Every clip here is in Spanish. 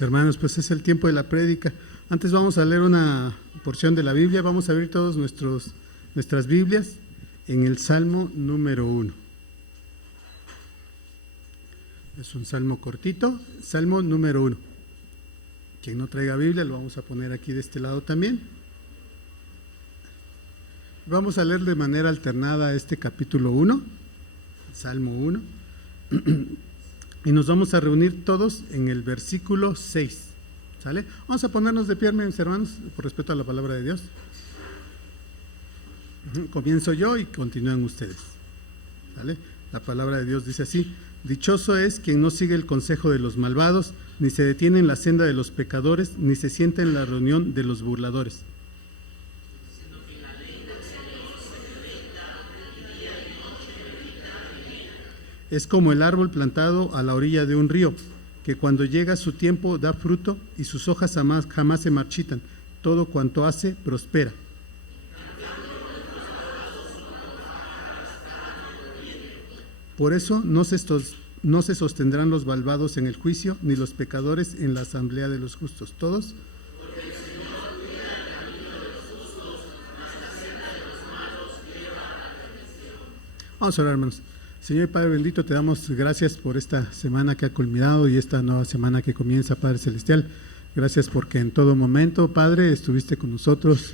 Hermanos, pues es el tiempo de la prédica. Antes vamos a leer una porción de la Biblia. Vamos a abrir todos nuestras Biblias en el Salmo número 1. Es un salmo cortito, Salmo número 1. Quien no traiga Biblia lo vamos a poner aquí de este lado también. Vamos a leer de manera alternada este capítulo 1, Salmo 1. Y nos vamos a reunir todos en el versículo 6, ¿sale? Vamos a ponernos de pie, mis hermanos, por respeto a la palabra de Dios. Comienzo yo y continúan ustedes, ¿sale? La palabra de Dios dice así: dichoso es quien no sigue el consejo de los malvados, ni se detiene en la senda de los pecadores, ni se sienta en la reunión de los burladores. Es como el árbol plantado a la orilla de un río, que cuando llega su tiempo da fruto y sus hojas jamás se marchitan. Todo cuanto hace prospera. Por eso no se No se sostendrán los malvados en el juicio, ni los pecadores en la asamblea de los justos. ¿Todos? Vamos a orar, hermanos. Señor y Padre bendito, te damos gracias por esta semana que ha culminado y esta nueva semana que comienza, Padre Celestial. Gracias porque en todo momento, Padre, estuviste con nosotros,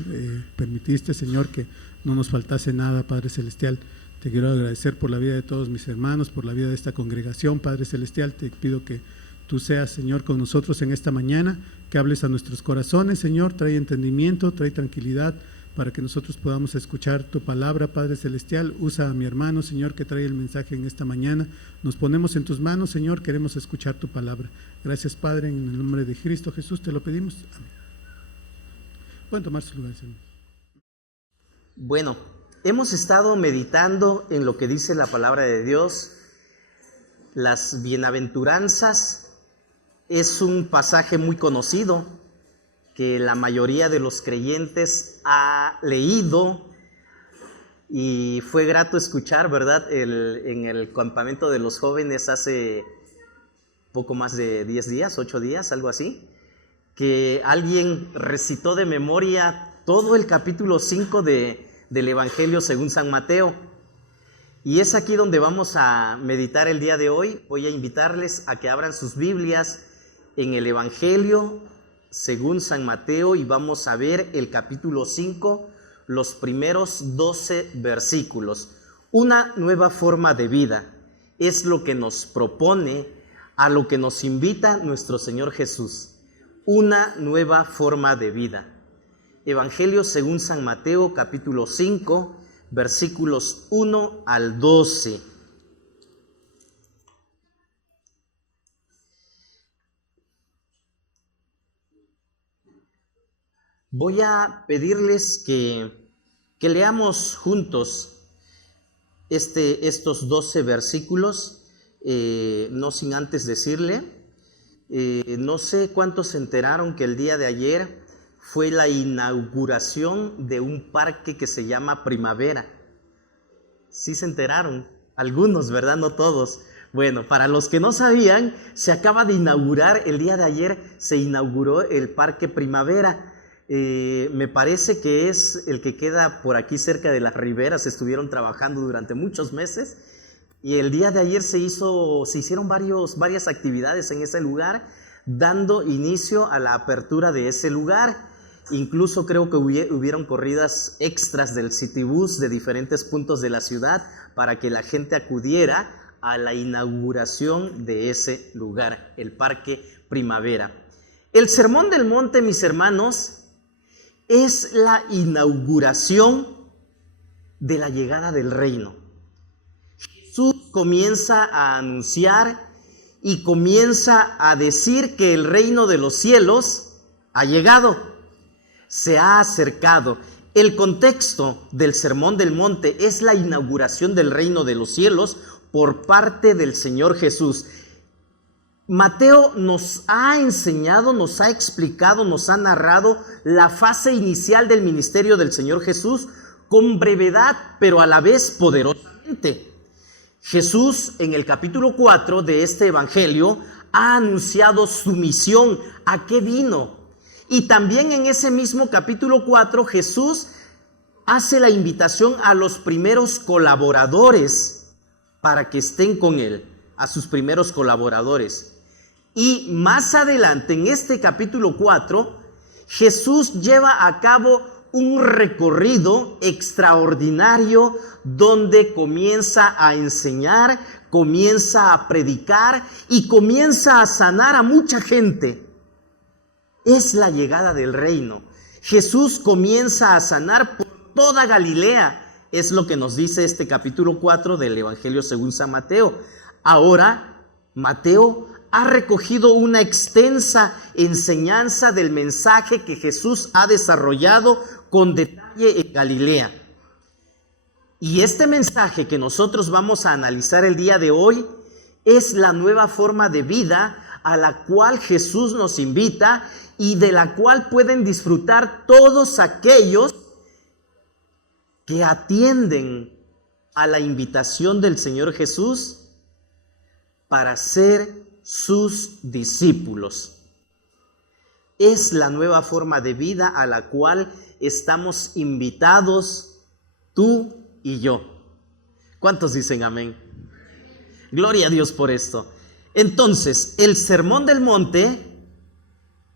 permitiste, Señor, que no nos faltase nada, Padre Celestial. Te quiero agradecer por la vida de todos mis hermanos, por la vida de esta congregación, Padre Celestial. Te pido que tú seas, Señor, con nosotros en esta mañana, que hables a nuestros corazones, Señor, trae entendimiento, trae tranquilidad, para que nosotros podamos escuchar tu palabra, Padre Celestial. Usa a mi hermano, Señor, que trae el mensaje en esta mañana. Nos ponemos en tus manos, Señor, queremos escuchar tu palabra. Gracias, Padre, en el nombre de Cristo Jesús te lo pedimos. Amén. Pueden tomar sus lugares, Señor. Bueno, hemos estado meditando en lo que dice la palabra de Dios. Las bienaventuranzas es un pasaje muy conocido, que la mayoría de los creyentes ha leído, y fue grato escuchar, ¿verdad? En el campamento de los jóvenes hace poco más de 10 días, 8 días, algo así, que alguien recitó de memoria todo el capítulo 5 del Evangelio según San Mateo. Y es aquí donde vamos a meditar el día de hoy. Voy a invitarles a que abran sus Biblias en el Evangelio según San Mateo y vamos a ver el capítulo 5, los primeros 12 versículos. Una nueva forma de vida es lo que nos propone, a lo que nos invita nuestro Señor Jesús. Una nueva forma de vida. Evangelio según San Mateo, capítulo 5, versículos 1 al 12. Voy a pedirles que leamos juntos estos 12 versículos, no sin antes decirle, no sé cuántos se enteraron que el día de ayer fue la inauguración de un parque que se llama Primavera. Sí se enteraron, algunos, ¿verdad? No todos. Bueno, para los que no sabían, se acaba de inaugurar, el día de ayer se inauguró el Parque Primavera. Me parece que es el que queda por aquí cerca de las riberas. Estuvieron trabajando durante muchos meses y el día de ayer se hicieron varias actividades en ese lugar, dando inicio a la apertura de ese lugar. Incluso creo que hubieron corridas extras del Citibús de diferentes puntos de la ciudad para que la gente acudiera a la inauguración de ese lugar, el Parque Primavera. El Sermón del Monte, mis hermanos, es la inauguración de la llegada del reino. Jesús comienza a anunciar y comienza a decir que el reino de los cielos ha llegado, se ha acercado. El contexto del Sermón del Monte es la inauguración del reino de los cielos por parte del Señor Jesús. Mateo nos ha enseñado, nos ha explicado, nos ha narrado la fase inicial del ministerio del Señor Jesús con brevedad, pero a la vez poderosamente. Jesús, en el capítulo 4 de este evangelio, ha anunciado su misión, a qué vino. Y también en ese mismo capítulo 4, Jesús hace la invitación a los primeros colaboradores para que estén con él, a sus primeros colaboradores. Y más adelante, en este capítulo 4, Jesús lleva a cabo un recorrido extraordinario donde comienza a enseñar, comienza a predicar y comienza a sanar a mucha gente. Es la llegada del reino. Jesús comienza a sanar por toda Galilea. Es lo que nos dice este capítulo 4 del Evangelio según San Mateo. Ahora, Mateo ha recogido una extensa enseñanza del mensaje que Jesús ha desarrollado con detalle en Galilea. Y este mensaje que nosotros vamos a analizar el día de hoy es la nueva forma de vida a la cual Jesús nos invita y de la cual pueden disfrutar todos aquellos que atienden a la invitación del Señor Jesús para ser sus discípulos. Es la nueva forma de vida a la cual estamos invitados tú y yo. ¿Cuántos dicen amén? Gloria a Dios por esto. Entonces, el Sermón del Monte,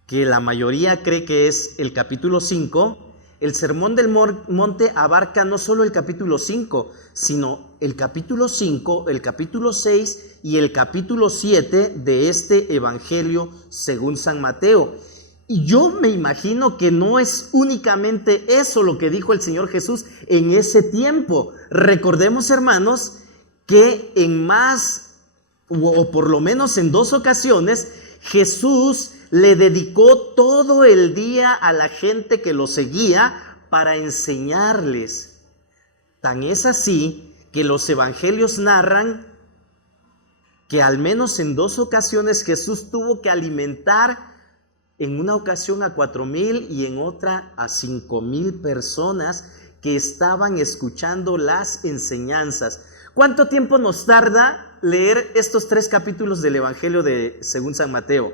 que la mayoría cree que es el capítulo 5, el Sermón del Monte abarca no solo el capítulo 5, sino el capítulo 5, el capítulo 6 y el capítulo 7 de este Evangelio según San Mateo. Y yo me imagino que no es únicamente eso lo que dijo el Señor Jesús en ese tiempo. Recordemos, hermanos, que en más, o por lo menos en 2 ocasiones, Jesús le dedicó todo el día a la gente que lo seguía para enseñarles. Tan es así que los evangelios narran que al menos en 2 ocasiones Jesús tuvo que alimentar, en una ocasión a 4,000 y en otra a 5,000 personas que estaban escuchando las enseñanzas. ¿Cuánto tiempo nos tarda leer estos 3 capítulos del Evangelio según San Mateo?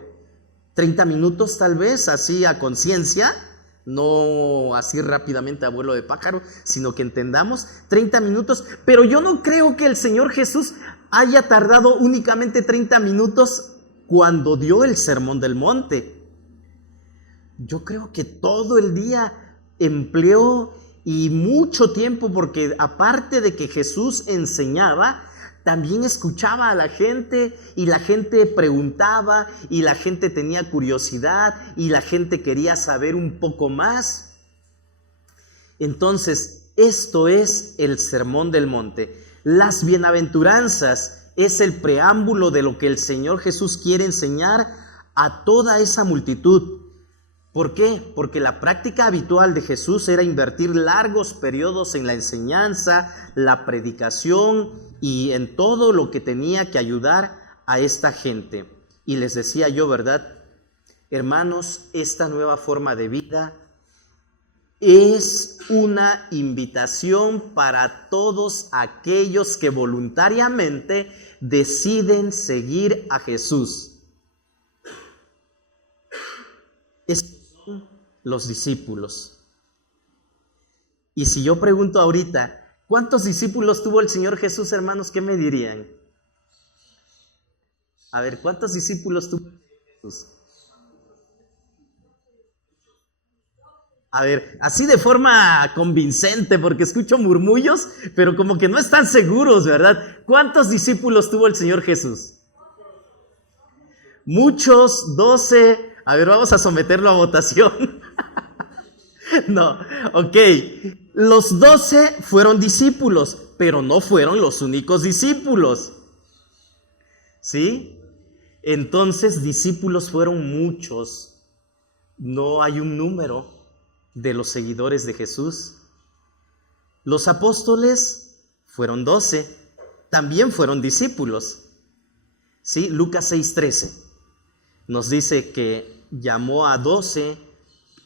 30 minutos tal vez, así a conciencia, no así rápidamente a vuelo de pájaro, sino que entendamos 30 minutos. Pero yo no creo que el Señor Jesús haya tardado únicamente 30 minutos cuando dio el Sermón del Monte. Yo creo que todo el día empleó y mucho tiempo, porque aparte de que Jesús enseñaba, también escuchaba a la gente y la gente preguntaba y la gente tenía curiosidad y la gente quería saber un poco más. Entonces, esto es el Sermón del Monte. Las bienaventuranzas es el preámbulo de lo que el Señor Jesús quiere enseñar a toda esa multitud. ¿Por qué? Porque la práctica habitual de Jesús era invertir largos periodos en la enseñanza, la predicación y en todo lo que tenía que ayudar a esta gente. Y les decía yo, ¿verdad? Hermanos, esta nueva forma de vida es una invitación para todos aquellos que voluntariamente deciden seguir a Jesús. Los discípulos. Y si yo pregunto ahorita, ¿cuántos discípulos tuvo el Señor Jesús, hermanos? ¿Qué me dirían? A ver, ¿cuántos discípulos tuvo el Señor Jesús? A ver, así de forma convincente, porque escucho murmullos, pero como que no están seguros, ¿verdad? ¿Cuántos discípulos tuvo el Señor Jesús? Muchos, 12. A ver, vamos a someterlo a votación. No, ok. Los 12 fueron discípulos, pero no fueron los únicos discípulos. ¿Sí? Entonces, discípulos fueron muchos. No hay un número de los seguidores de Jesús. Los apóstoles fueron 12, también fueron discípulos. ¿Sí? Lucas 6:13 nos dice que llamó a 12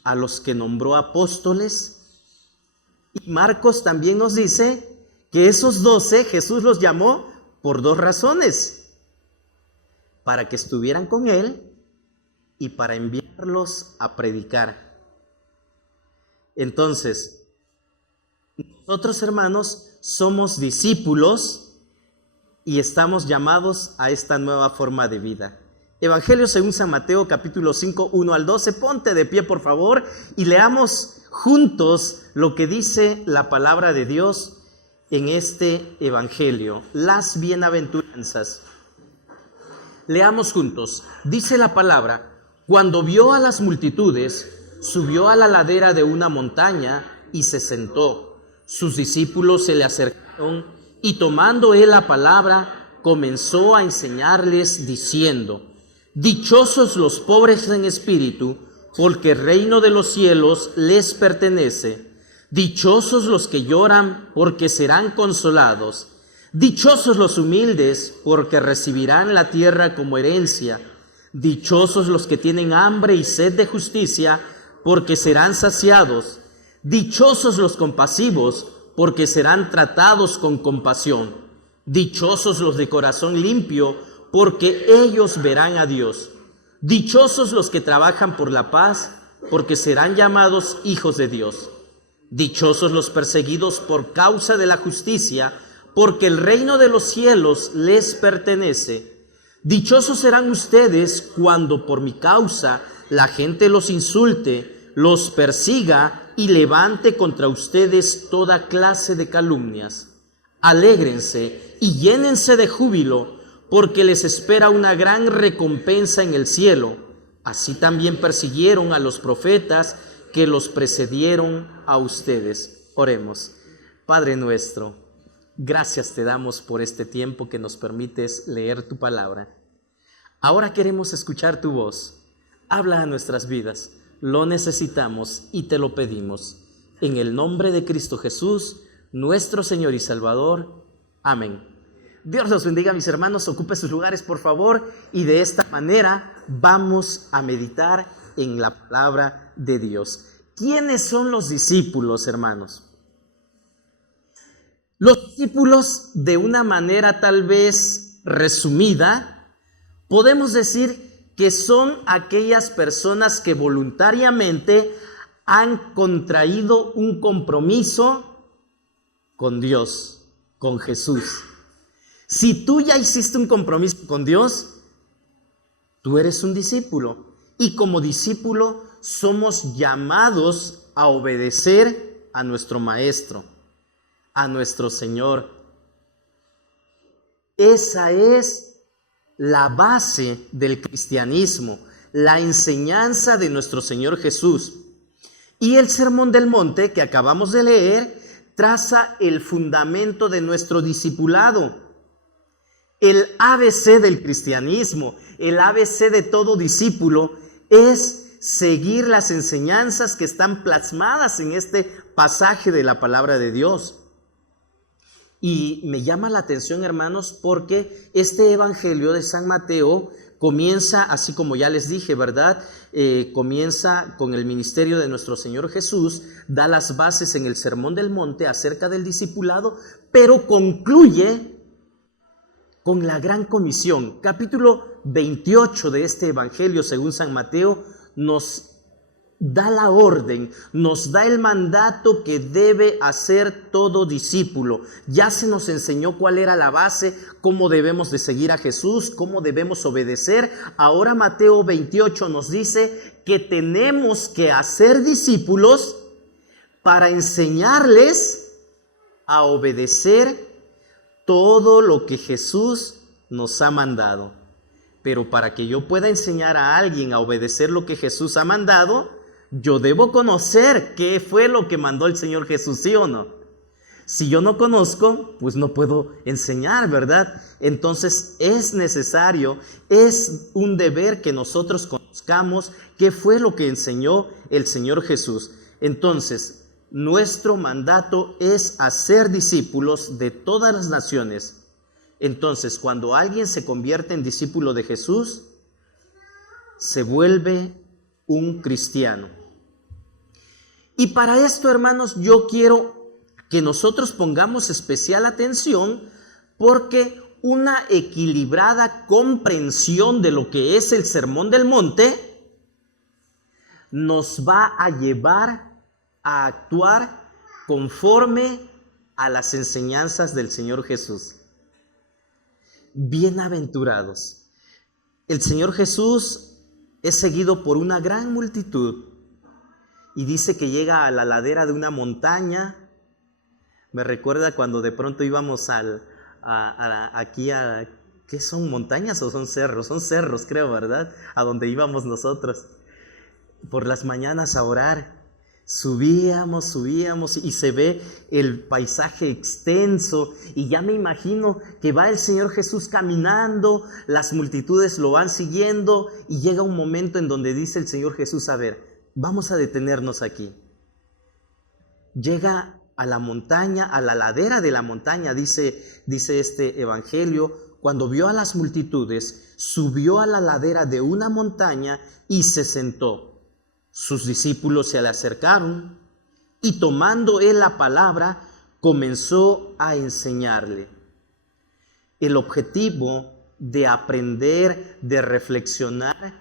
a los que nombró apóstoles. Y Marcos también nos dice que esos 12 Jesús los llamó por 2 razones: para que estuvieran con él y para enviarlos a predicar. Entonces, nosotros, hermanos, somos discípulos y estamos llamados a esta nueva forma de vida. Evangelio según San Mateo, capítulo 5, 1 al 12. Ponte de pie, por favor, y leamos juntos lo que dice la palabra de Dios en este Evangelio. Las bienaventuranzas. Leamos juntos. Dice la palabra: cuando vio a las multitudes, subió a la ladera de una montaña y se sentó. Sus discípulos se le acercaron y, tomando él la palabra, comenzó a enseñarles diciendo: dichosos los pobres en espíritu, porque el reino de los cielos les pertenece. Dichosos los que lloran, porque serán consolados. Dichosos los humildes, porque recibirán la tierra como herencia. Dichosos los que tienen hambre y sed de justicia, porque serán saciados. Dichosos los compasivos, porque serán tratados con compasión. Dichosos los de corazón limpio, porque ellos verán a Dios. Dichosos los que trabajan por la paz, porque serán llamados hijos de Dios. Dichosos los perseguidos por causa de la justicia, porque el reino de los cielos les pertenece. Dichosos serán ustedes cuando por mi causa la gente los insulte, los persiga y levante contra ustedes toda clase de calumnias. Alégrense y llénense de júbilo, porque les espera una gran recompensa en el cielo. Así también persiguieron a los profetas que los precedieron a ustedes. Oremos. Padre nuestro, gracias te damos por este tiempo que nos permites leer tu palabra. Ahora queremos escuchar tu voz. Habla a nuestras vidas. Lo necesitamos y te lo pedimos. En el nombre de Cristo Jesús, nuestro Señor y Salvador. Amén. Dios los bendiga, mis hermanos. Ocupe sus lugares, por favor. Y de esta manera vamos a meditar en la palabra de Dios. ¿Quiénes son los discípulos, hermanos? Los discípulos, de una manera tal vez resumida, podemos decir que son aquellas personas que voluntariamente han contraído un compromiso con Dios, con Jesús. Si tú ya hiciste un compromiso con Dios, tú eres un discípulo. Y como discípulo somos llamados a obedecer a nuestro Maestro, a nuestro Señor. Esa es la base del cristianismo, la enseñanza de nuestro Señor Jesús. Y el Sermón del Monte que acabamos de leer traza el fundamento de nuestro discipulado. El ABC del cristianismo, el ABC de todo discípulo es seguir las enseñanzas que están plasmadas en este pasaje de la palabra de Dios. Y me llama la atención, hermanos, porque este evangelio de San Mateo comienza, así como ya les dije, ¿verdad? Comienza con el ministerio de nuestro Señor Jesús, da las bases en el Sermón del Monte acerca del discipulado, pero concluye con la gran comisión. Capítulo 28 de este evangelio según San Mateo nos da la orden, nos da el mandato que debe hacer todo discípulo. Ya se nos enseñó cuál era la base, cómo debemos de seguir a Jesús, cómo debemos obedecer. Ahora Mateo 28 nos dice que tenemos que hacer discípulos para enseñarles a obedecer todo lo que Jesús nos ha mandado. Pero para que yo pueda enseñar a alguien a obedecer lo que Jesús ha mandado, yo debo conocer qué fue lo que mandó el Señor Jesús, ¿sí o no? Si yo no conozco, pues no puedo enseñar, ¿verdad? Entonces es necesario, es un deber que nosotros conozcamos qué fue lo que enseñó el Señor Jesús. Entonces, nuestro mandato es hacer discípulos de todas las naciones. Entonces, cuando alguien se convierte en discípulo de Jesús, se vuelve un cristiano. Y para esto, hermanos, yo quiero que nosotros pongamos especial atención, porque una equilibrada comprensión de lo que es el Sermón del Monte nos va a llevar a actuar conforme a las enseñanzas del Señor Jesús. Bienaventurados. El Señor Jesús es seguido por una gran multitud y dice que llega a la ladera de una montaña. Me recuerda cuando de pronto íbamos ¿qué son, montañas o son cerros? Son cerros, creo, ¿verdad? A donde íbamos nosotros por las mañanas a orar. Subíamos y se ve el paisaje extenso, y ya me imagino que va el Señor Jesús caminando, las multitudes lo van siguiendo, y llega un momento en donde dice el Señor Jesús: a ver, vamos a detenernos aquí. Llega a la montaña, a la ladera de la montaña, dice este evangelio. Cuando vio a las multitudes, subió a la ladera de una montaña y se sentó. Sus discípulos se le acercaron y, tomando él la palabra, comenzó a enseñarle. El objetivo de aprender, de reflexionar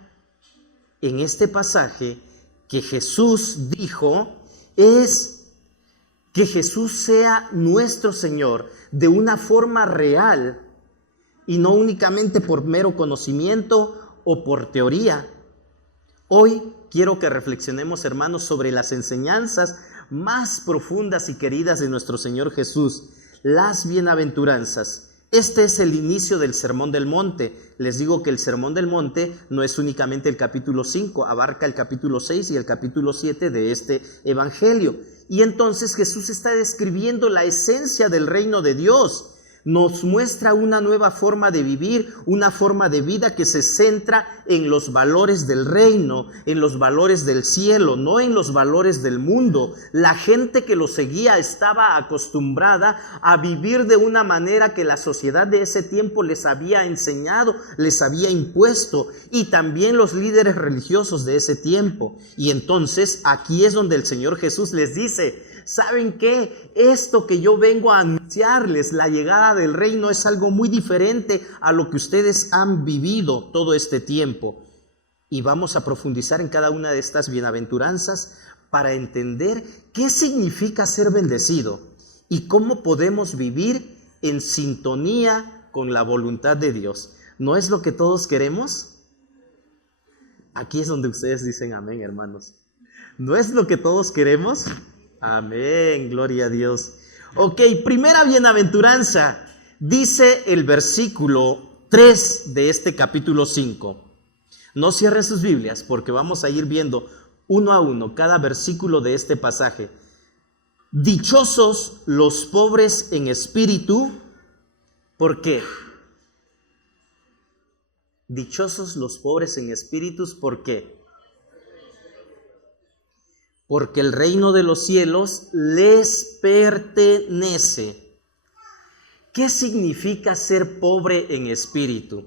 en este pasaje que Jesús dijo es que Jesús sea nuestro Señor de una forma real y no únicamente por mero conocimiento o por teoría. Hoy quiero que reflexionemos, hermanos, sobre las enseñanzas más profundas y queridas de nuestro Señor Jesús, las bienaventuranzas. Este es el inicio del Sermón del Monte. Les digo que el Sermón del Monte no es únicamente el capítulo 5, abarca el capítulo 6 y el capítulo 7 de este Evangelio. Y entonces Jesús está describiendo la esencia del reino de Dios. Nos muestra una nueva forma de vivir, una forma de vida que se centra en los valores del reino, en los valores del cielo, no en los valores del mundo. La gente que lo seguía estaba acostumbrada a vivir de una manera que la sociedad de ese tiempo les había enseñado, les había impuesto, y también los líderes religiosos de ese tiempo. Y entonces aquí es donde el Señor Jesús les dice: ¿saben qué? Esto que yo vengo a anunciarles, la llegada del reino, es algo muy diferente a lo que ustedes han vivido todo este tiempo. Y vamos a profundizar en cada una de estas bienaventuranzas para entender qué significa ser bendecido y cómo podemos vivir en sintonía con la voluntad de Dios. ¿No es lo que todos queremos? Aquí es donde ustedes dicen amén, hermanos. ¿No es lo que todos queremos? Amén, gloria a Dios. Ok, primera bienaventuranza, dice el versículo 3 de este capítulo 5. No cierren sus Biblias porque vamos a ir viendo uno a uno cada versículo de este pasaje. Dichosos los pobres en espíritu, ¿por qué? Dichosos los pobres en espíritus, ¿por qué? Porque el reino de los cielos les pertenece. ¿Qué significa ser pobre en espíritu?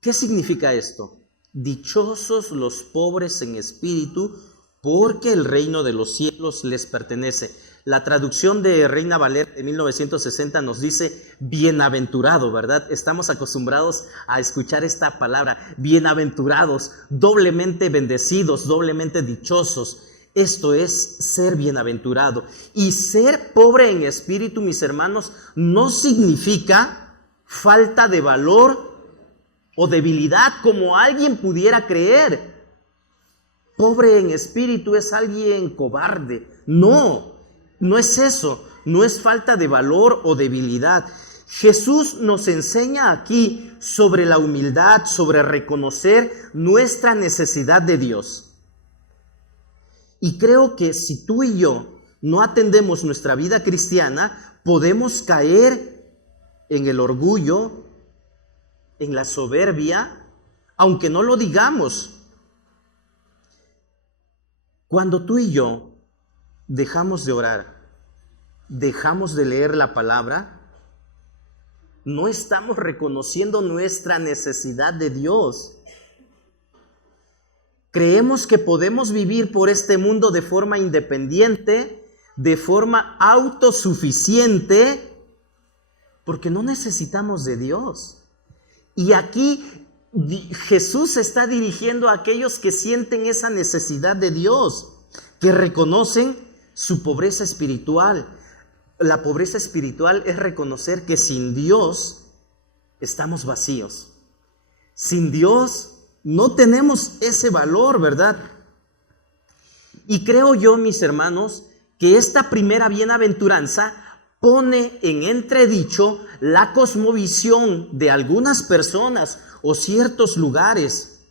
¿Qué significa esto? Dichosos los pobres en espíritu, porque el reino de los cielos les pertenece. La traducción de Reina Valera de 1960 nos dice bienaventurado, ¿verdad? Estamos acostumbrados a escuchar esta palabra, bienaventurados, doblemente bendecidos, doblemente dichosos. Esto es ser bienaventurado. Y ser pobre en espíritu, mis hermanos, no significa falta de valor o debilidad como alguien pudiera creer. Pobre en espíritu es alguien cobarde. No es eso, no es falta de valor o debilidad. Jesús nos enseña aquí sobre la humildad, sobre reconocer nuestra necesidad de Dios. Y creo que si tú y yo no atendemos nuestra vida cristiana, podemos caer en el orgullo, en la soberbia, aunque no lo digamos. Cuando tú y yo dejamos de orar, dejamos de leer la palabra, no estamos reconociendo nuestra necesidad de Dios. Creemos que podemos vivir por este mundo de forma independiente, de forma autosuficiente, porque no necesitamos de Dios. Y aquí Jesús se está dirigiendo a aquellos que sienten esa necesidad de Dios, que reconocen su pobreza espiritual. La pobreza espiritual es reconocer que sin Dios estamos vacíos. Sin Dios no tenemos ese valor, ¿verdad? Y creo yo, mis hermanos, que esta primera bienaventuranza pone en entredicho la cosmovisión de algunas personas o ciertos lugares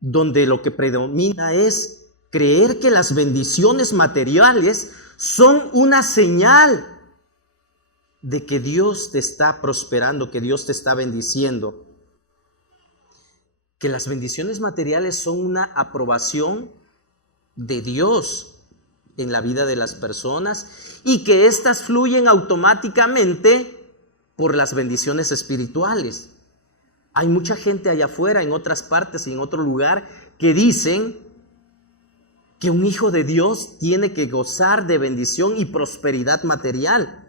donde lo que predomina es creer que las bendiciones materiales son una señal de que Dios te está prosperando, que Dios te está bendiciendo. Que las bendiciones materiales son una aprobación de Dios en la vida de las personas y que éstas fluyen automáticamente por las bendiciones espirituales. Hay mucha gente allá afuera, en otras partes y en otro lugar, que dicen que un hijo de Dios tiene que gozar de bendición y prosperidad material,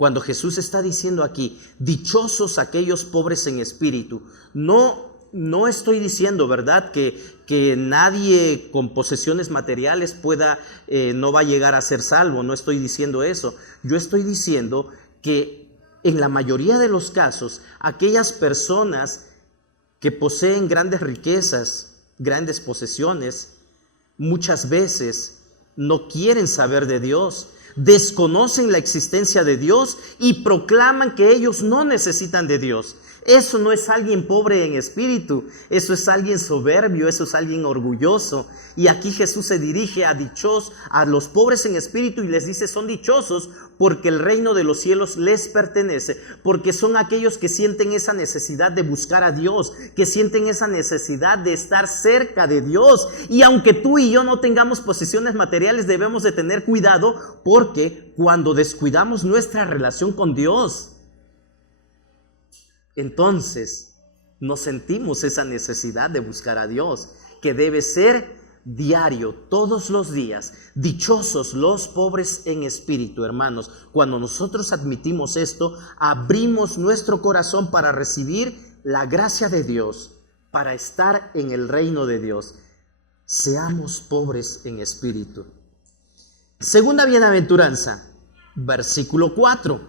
Cuando Jesús está diciendo aquí, dichosos aquellos pobres en espíritu, no estoy diciendo, ¿verdad?, que nadie con posesiones materiales no va a llegar a ser salvo. No estoy diciendo eso. Yo estoy diciendo que en la mayoría de los casos, aquellas personas que poseen grandes riquezas, grandes posesiones, muchas veces no quieren saber de Dios, desconocen la existencia de Dios y proclaman que ellos no necesitan de Dios. Eso no es alguien pobre en espíritu, eso es alguien soberbio, eso es alguien orgulloso. Y aquí Jesús se dirige a los pobres en espíritu y les dice: son dichosos porque el reino de los cielos les pertenece, porque son aquellos que sienten esa necesidad de buscar a Dios, que sienten esa necesidad de estar cerca de Dios. Y aunque tú y yo no tengamos posesiones materiales, debemos de tener cuidado, porque cuando descuidamos nuestra relación con Dios, entonces nos sentimos esa necesidad de buscar a Dios, que debe ser diario, todos los días. Dichosos los pobres en espíritu, hermanos. Cuando nosotros admitimos esto, abrimos nuestro corazón para recibir la gracia de Dios, para estar en el reino de Dios. Seamos pobres en espíritu. Segunda bienaventuranza, versículo 4.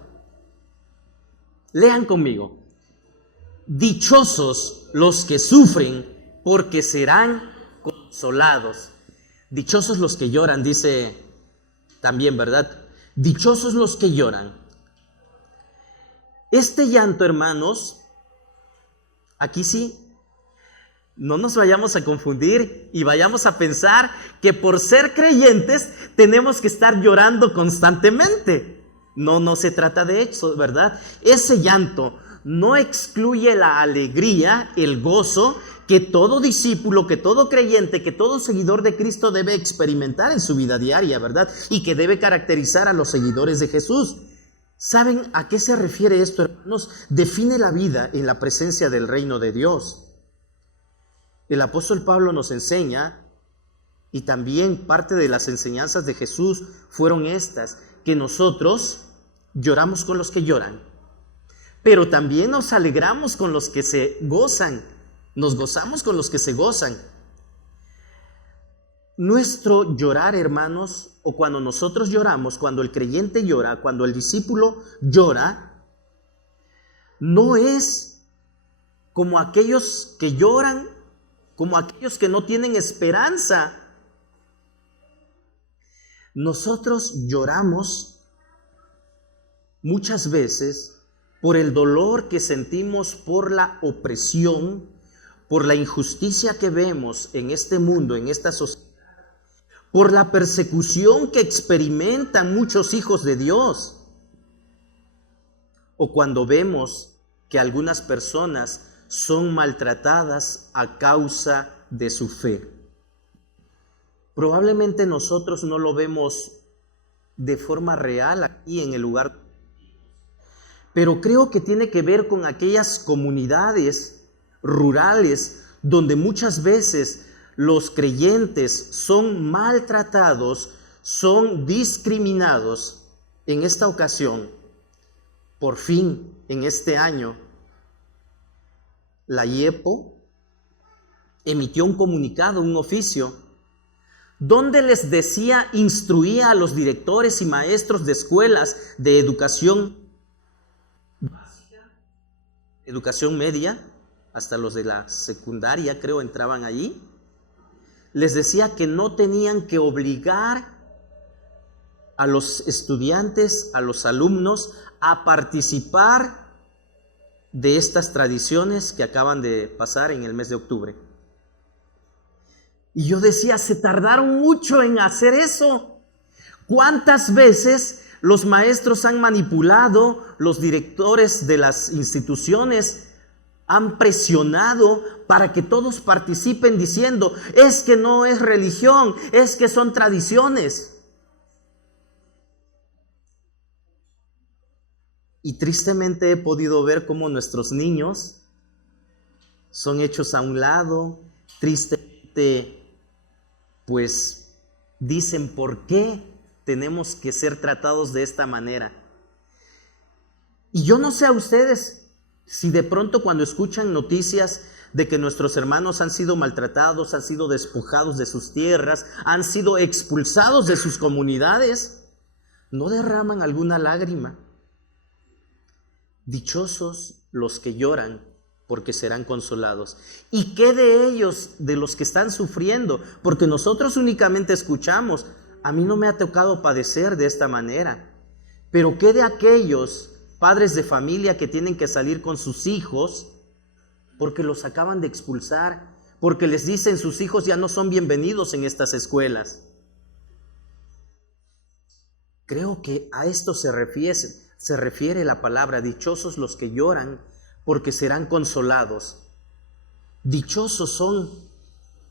Lean conmigo. Dichosos los que sufren, porque serán consolados. Dichosos los que lloran, dice también, ¿verdad? Dichosos los que lloran. Este llanto, hermanos, aquí sí, no nos vayamos a confundir y vayamos a pensar que por ser creyentes tenemos que estar llorando constantemente. No se trata de eso, ¿verdad? Ese llanto no excluye la alegría, el gozo que todo discípulo, que todo creyente, que todo seguidor de Cristo debe experimentar en su vida diaria, ¿verdad? Y que debe caracterizar a los seguidores de Jesús. ¿Saben a qué se refiere esto, hermanos? Define la vida en la presencia del reino de Dios. El apóstol Pablo nos enseña, y también parte de las enseñanzas de Jesús fueron estas, que nosotros lloramos con los que lloran, pero también nos alegramos con los que se gozan, nos gozamos con los que se gozan. Nuestro llorar, hermanos, o cuando nosotros lloramos, cuando el creyente llora, cuando el discípulo llora, no es como aquellos que lloran, como aquellos que no tienen esperanza. Nosotros lloramos muchas veces por el dolor que sentimos por la opresión, por la injusticia que vemos en este mundo, en esta sociedad, por la persecución que experimentan muchos hijos de Dios, o cuando vemos que algunas personas son maltratadas a causa de su fe. Probablemente nosotros no lo vemos de forma real aquí en el lugar, pero creo que tiene que ver con aquellas comunidades rurales donde muchas veces los creyentes son maltratados, son discriminados. En esta ocasión, por fin, en este año, la IEPO emitió un comunicado, un oficio, donde les decía, instruía a los directores y maestros de escuelas de educación básica, educación media, hasta los de la secundaria creo entraban allí, les decía que no tenían que obligar a los estudiantes, a los alumnos, a participar de estas tradiciones que acaban de pasar en el mes de octubre. Y yo decía, se tardaron mucho en hacer eso. ¿Cuántas veces los maestros han manipulado, los directores de las instituciones han presionado para que todos participen diciendo, es que no es religión, es que son tradiciones? Y tristemente he podido ver cómo nuestros niños son hechos a un lado. Tristemente, pues dicen, ¿por qué tenemos que ser tratados de esta manera? Y yo no sé a ustedes si de pronto cuando escuchan noticias de que nuestros hermanos han sido maltratados, han sido despojados de sus tierras, han sido expulsados de sus comunidades, ¿no derraman alguna lágrima? Dichosos los que lloran, porque serán consolados. ¿Y qué de ellos, de los que están sufriendo? Porque nosotros únicamente escuchamos. A mí no me ha tocado padecer de esta manera. Pero ¿qué de aquellos padres de familia que tienen que salir con sus hijos porque los acaban de expulsar? Porque les dicen sus hijos ya no son bienvenidos en estas escuelas. Creo que a esto se refiere la palabra, dichosos los que lloran, porque serán consolados. Dichosos son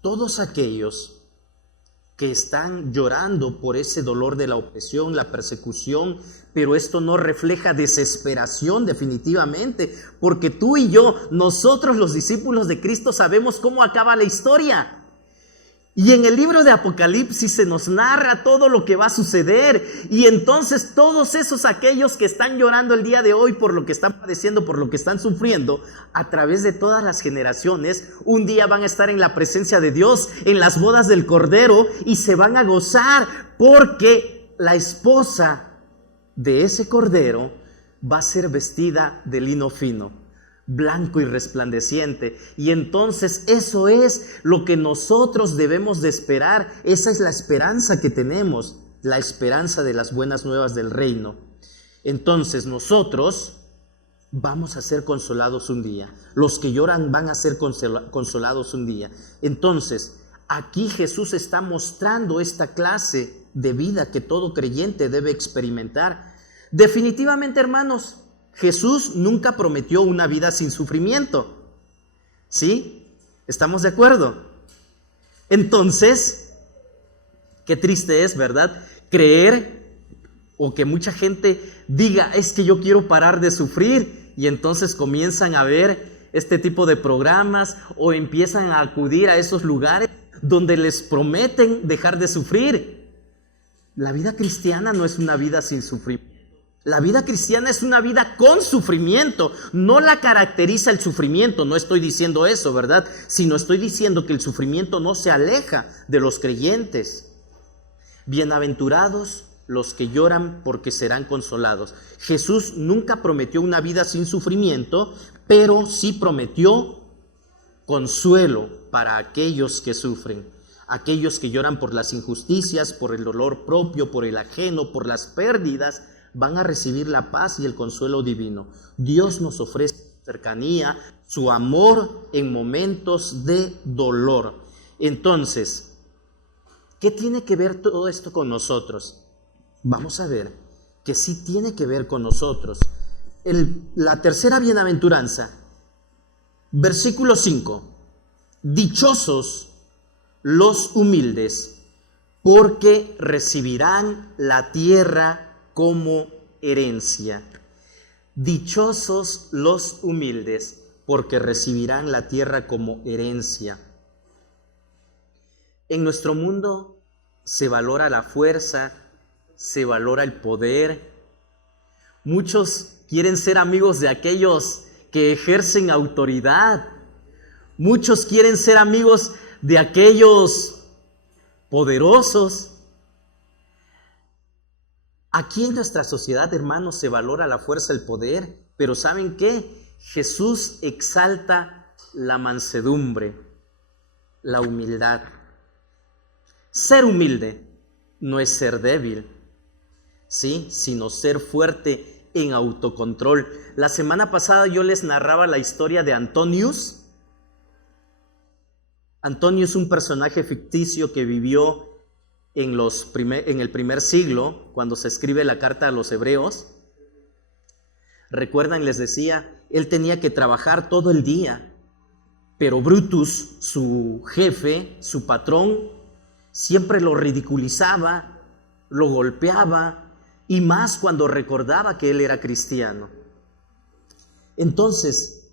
todos aquellos que están llorando por ese dolor de la opresión, la persecución, pero esto no refleja desesperación definitivamente, porque tú y yo, nosotros los discípulos de Cristo, sabemos cómo acaba la historia. Y en el libro de Apocalipsis se nos narra todo lo que va a suceder. Y entonces todos aquellos que están llorando el día de hoy por lo que están padeciendo, por lo que están sufriendo, a través de todas las generaciones, un día van a estar en la presencia de Dios, en las bodas del Cordero, y se van a gozar porque la esposa de ese Cordero va a ser vestida de lino fino, blanco y resplandeciente. Y entonces eso es lo que nosotros debemos de esperar. Esa es la esperanza que tenemos, la esperanza de las buenas nuevas del reino. Entonces nosotros vamos a ser consolados un día. Los que lloran van a ser consolados un día. Entonces aquí Jesús está mostrando esta clase de vida que todo creyente debe experimentar. Definitivamente, hermanos, Jesús nunca prometió una vida sin sufrimiento. ¿Sí? ¿Estamos de acuerdo? Entonces, qué triste es, ¿verdad? Creer o que mucha gente diga, es que yo quiero parar de sufrir, y entonces comienzan a ver este tipo de programas o empiezan a acudir a esos lugares donde les prometen dejar de sufrir. La vida cristiana no es una vida sin sufrimiento. La vida cristiana es una vida con sufrimiento. No la caracteriza el sufrimiento, no estoy diciendo eso, ¿verdad? Sino estoy diciendo que el sufrimiento no se aleja de los creyentes. Bienaventurados los que lloran, porque serán consolados. Jesús nunca prometió una vida sin sufrimiento, pero sí prometió consuelo para aquellos que sufren, aquellos que lloran por las injusticias, por el dolor propio, por el ajeno, por las pérdidas. Van a recibir la paz y el consuelo divino. Dios nos ofrece cercanía, su amor en momentos de dolor. Entonces, ¿qué tiene que ver todo esto con nosotros? Vamos a ver que sí tiene que ver con nosotros. La tercera bienaventuranza, versículo 5. Dichosos los humildes, porque recibirán la tierra como herencia. Dichosos los humildes, porque recibirán la tierra como herencia. En nuestro mundo se valora la fuerza, se valora el poder. Muchos quieren ser amigos de aquellos que ejercen autoridad. Muchos quieren ser amigos de aquellos poderosos. Aquí en nuestra sociedad, hermanos, se valora la fuerza, el poder, pero ¿saben qué? Jesús exalta la mansedumbre, la humildad. Ser humilde no es ser débil, ¿sí? Sino ser fuerte en autocontrol. La semana pasada yo les narraba la historia de Antonius. Antonius, un personaje ficticio que vivió en el primer siglo, cuando se escribe la carta a los hebreos. Recuerdan, les decía, él tenía que trabajar todo el día, pero Brutus, su jefe, su patrón, siempre lo ridiculizaba, lo golpeaba, y más cuando recordaba que él era cristiano. Entonces,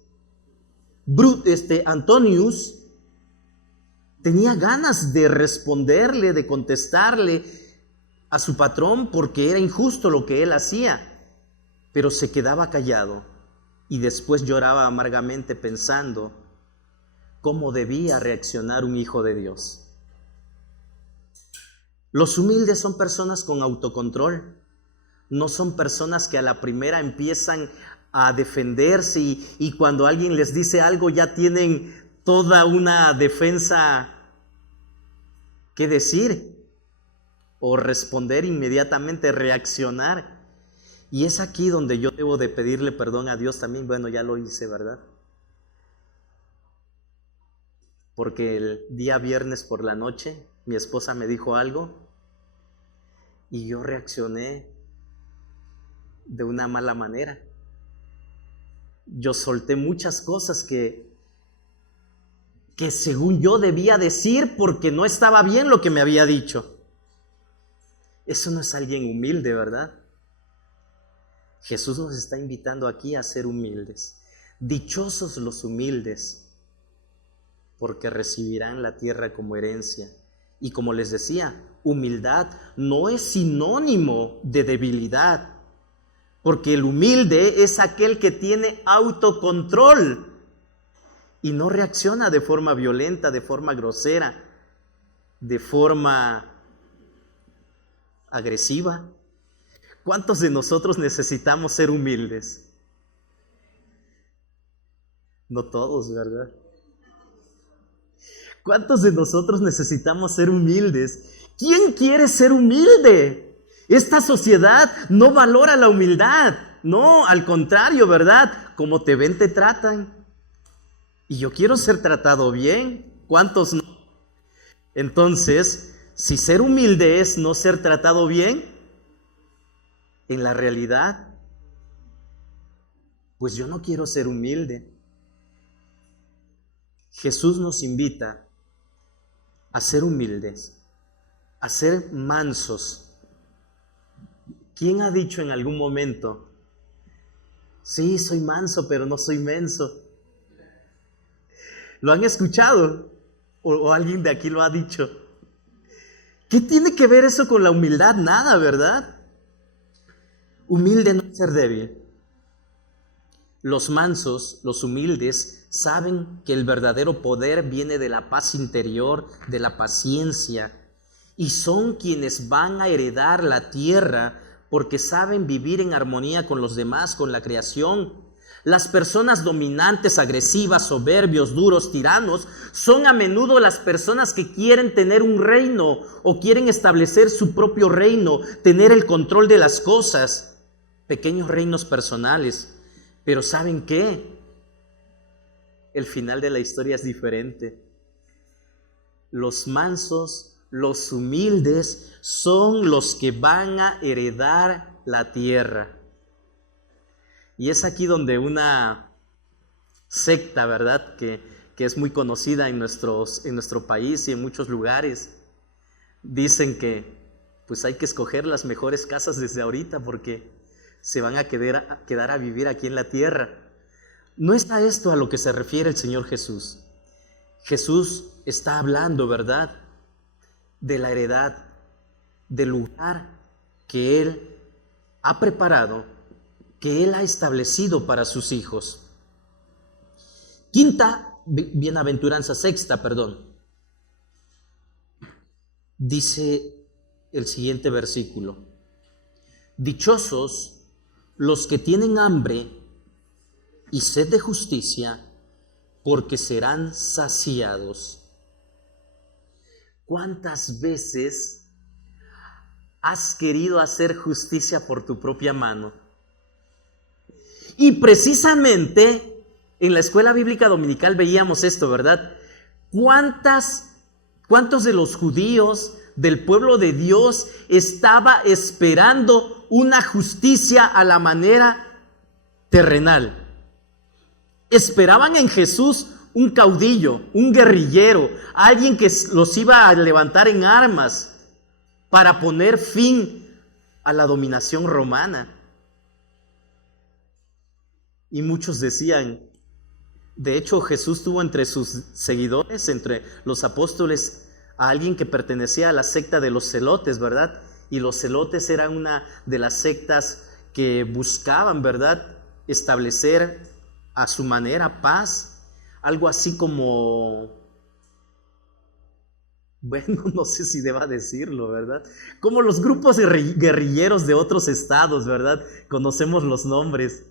Antonius tenía ganas de responderle, de contestarle a su patrón, porque era injusto lo que él hacía. pero se quedaba callado y después lloraba amargamente pensando cómo debía reaccionar un hijo de Dios. Los humildes son personas con autocontrol, no son personas que a la primera empiezan a defenderse y cuando alguien les dice algo ya tienen toda una defensa que decir o responder inmediatamente, reaccionar. Y es aquí donde yo debo de pedirle perdón a Dios también. Bueno, ya lo hice, ¿verdad? Porque el día viernes por la noche mi esposa me dijo algo y yo reaccioné de una mala manera. Yo solté muchas cosas que según yo debía decir porque no estaba bien lo que me había dicho. Eso no es alguien humilde, ¿verdad? Jesús nos está invitando aquí a ser humildes. Dichosos los humildes, porque recibirán la tierra como herencia. Y como les decía, humildad no es sinónimo de debilidad, porque el humilde es aquel que tiene autocontrol y no reacciona de forma violenta, de forma grosera, de forma agresiva. ¿Cuántos de nosotros necesitamos ser humildes? No todos, ¿verdad? ¿Cuántos de nosotros necesitamos ser humildes? ¿Quién quiere ser humilde? Esta sociedad no valora la humildad. No, al contrario, ¿verdad? Como te ven, te tratan. Y yo quiero ser tratado bien. ¿Cuántos no? Entonces, si ser humilde es no ser tratado bien, en la realidad, pues yo no quiero ser humilde. Jesús nos invita a ser humildes, a ser mansos. ¿Quién ha dicho en algún momento, sí, soy manso, pero no soy menso? ¿Lo han escuchado? ¿O alguien de aquí lo ha dicho? ¿Qué tiene que ver eso con la humildad? Nada, ¿verdad? Humilde no es ser débil. Los mansos, los humildes, saben que el verdadero poder viene de la paz interior, de la paciencia, y son quienes van a heredar la tierra porque saben vivir en armonía con los demás, con la creación. Las personas dominantes, agresivas, soberbios, duros, tiranos, son a menudo las personas que quieren tener un reino o quieren establecer su propio reino, tener el control de las cosas. Pequeños reinos personales, pero ¿saben qué? El final de la historia es diferente. Los mansos, los humildes, son los que van a heredar la tierra. Y es aquí donde una secta, ¿verdad? Que es muy conocida en nuestro país y en muchos lugares, dicen que pues hay que escoger las mejores casas desde ahorita porque se van a quedar a vivir aquí en la tierra. No es a esto a lo que se refiere el Señor Jesús. Jesús está hablando, ¿verdad?, de la heredad, del lugar que Él ha preparado, que Él ha establecido para sus hijos. Sexta, dice el siguiente versículo: dichosos los que tienen hambre y sed de justicia, porque serán saciados. ¿Cuántas veces has querido hacer justicia por tu propia mano? Y precisamente en la escuela bíblica dominical veíamos esto, ¿verdad? ¿Cuántos de los judíos del pueblo de Dios estaba esperando una justicia a la manera terrenal? Esperaban en Jesús un caudillo, un guerrillero, alguien que los iba a levantar en armas para poner fin a la dominación romana. Y muchos decían, de hecho Jesús tuvo entre sus seguidores, entre los apóstoles, a alguien que pertenecía a la secta de los celotes, ¿verdad? Y los celotes eran una de las sectas que buscaban, ¿verdad?, establecer a su manera paz, algo así como, bueno, no sé si deba decirlo, ¿verdad?, como los grupos guerrilleros de otros estados, ¿verdad?, conocemos los nombres,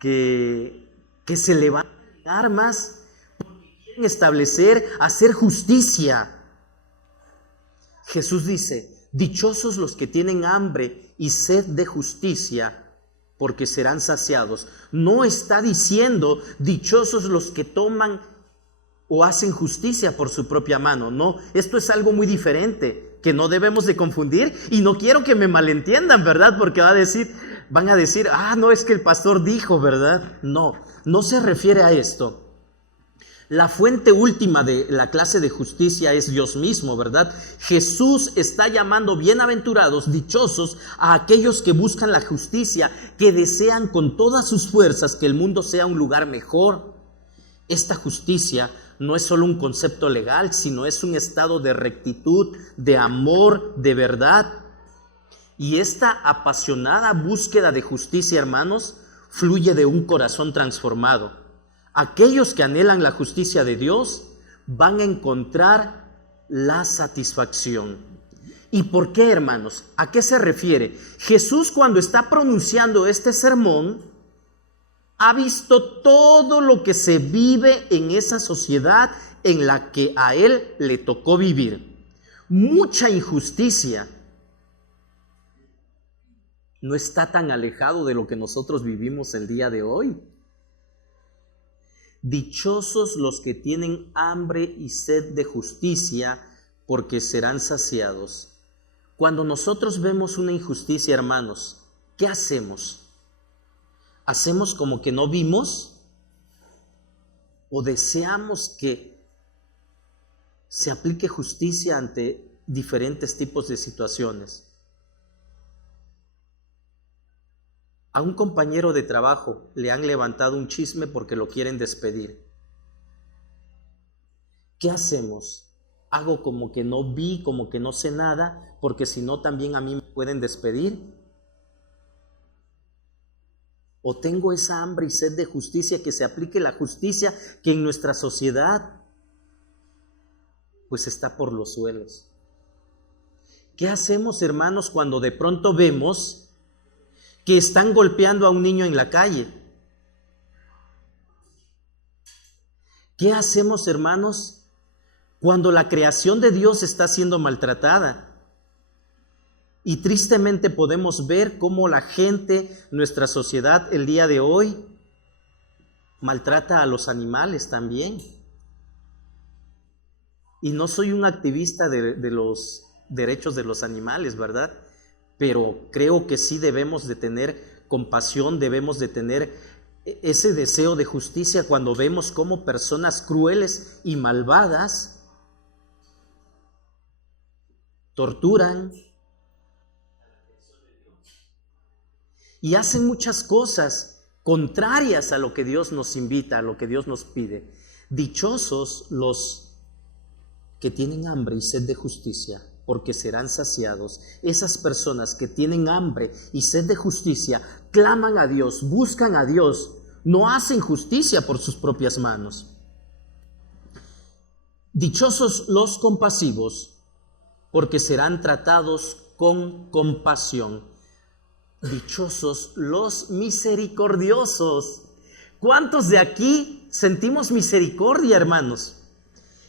que se levantan en armas porque quieren establecer, hacer justicia. Jesús dice: dichosos los que tienen hambre y sed de justicia, porque serán saciados. No está diciendo dichosos los que toman o hacen justicia por su propia mano. No, esto es algo muy diferente que no debemos de confundir, y no quiero que me malentiendan, ¿verdad? Porque van a decir, no, es que el pastor dijo, ¿verdad? No, no se refiere a esto. La fuente última de la clase de justicia es Dios mismo, ¿verdad? Jesús está llamando bienaventurados, dichosos a aquellos que buscan la justicia, que desean con todas sus fuerzas que el mundo sea un lugar mejor. Esta justicia no es solo un concepto legal, sino es un estado de rectitud, de amor, de verdad. Y esta apasionada búsqueda de justicia, hermanos, fluye de un corazón transformado. Aquellos que anhelan la justicia de Dios van a encontrar la satisfacción. ¿Y por qué, hermanos? ¿A qué se refiere? Jesús, cuando está pronunciando este sermón, ha visto todo lo que se vive en esa sociedad en la que a él le tocó vivir. Mucha injusticia. No está tan alejado de lo que nosotros vivimos el día de hoy. Dichosos los que tienen hambre y sed de justicia, porque serán saciados. Cuando nosotros vemos una injusticia, hermanos, ¿qué hacemos? ¿Hacemos como que no vimos? ¿O deseamos que se aplique justicia ante diferentes tipos de situaciones? A un compañero de trabajo le han levantado un chisme porque lo quieren despedir. ¿Qué hacemos? ¿Hago como que no vi, como que no sé nada, porque si no también a mí me pueden despedir? ¿O tengo esa hambre y sed de justicia, que se aplique la justicia que en nuestra sociedad pues está por los suelos? ¿Qué hacemos, hermanos, cuando de pronto vemos que están golpeando a un niño en la calle? ¿Qué hacemos, hermanos, cuando la creación de Dios está siendo maltratada? Y tristemente podemos ver cómo la gente, nuestra sociedad el día de hoy, maltrata a los animales también. Y no soy un activista de los derechos de los animales, ¿verdad? Pero creo que sí debemos de tener compasión, debemos de tener ese deseo de justicia cuando vemos cómo personas crueles y malvadas torturan y hacen muchas cosas contrarias a lo que Dios nos invita, a lo que Dios nos pide. Dichosos los que tienen hambre y sed de justicia, porque serán saciados. Esas personas que tienen hambre y sed de justicia claman a Dios, buscan a Dios, no hacen justicia por sus propias manos. Dichosos los compasivos, porque serán tratados con compasión. Dichosos los misericordiosos. ¿Cuántos de aquí sentimos misericordia, hermanos?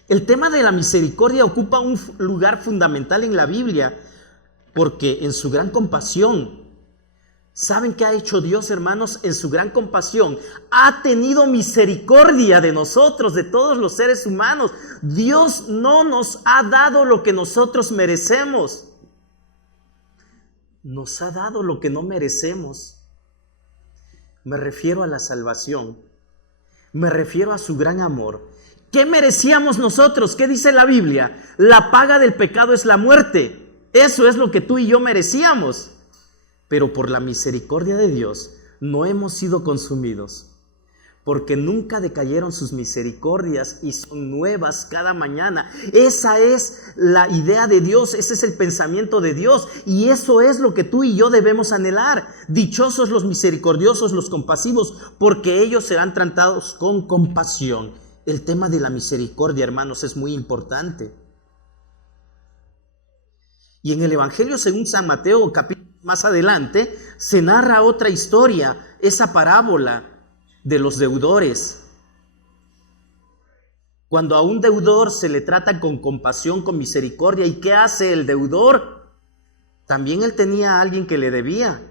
El tema de la misericordia ocupa un lugar fundamental en la Biblia, porque en su gran compasión, ¿saben qué ha hecho Dios, hermanos? En su gran compasión ha tenido misericordia de nosotros, de todos los seres humanos. Dios no nos ha dado lo que nosotros merecemos. Nos ha dado lo que no merecemos. Me refiero a la salvación. Me refiero a su gran amor. ¿Qué merecíamos nosotros? ¿Qué dice la Biblia? La paga del pecado es la muerte. Eso es lo que tú y yo merecíamos. Pero por la misericordia de Dios no hemos sido consumidos. porque nunca decayeron sus misericordias y son nuevas cada mañana. Esa es la idea de Dios, ese es el pensamiento de Dios, y eso es lo que tú y yo debemos anhelar. Dichosos los misericordiosos, los compasivos, porque ellos serán tratados con compasión. El tema de la misericordia, hermanos, es muy importante. Y en el Evangelio según San Mateo, capítulo más adelante, se narra otra historia, esa parábola de los deudores. Cuando a un deudor se le trata con compasión, con misericordia, ¿y qué hace el deudor? También él tenía a alguien que le debía,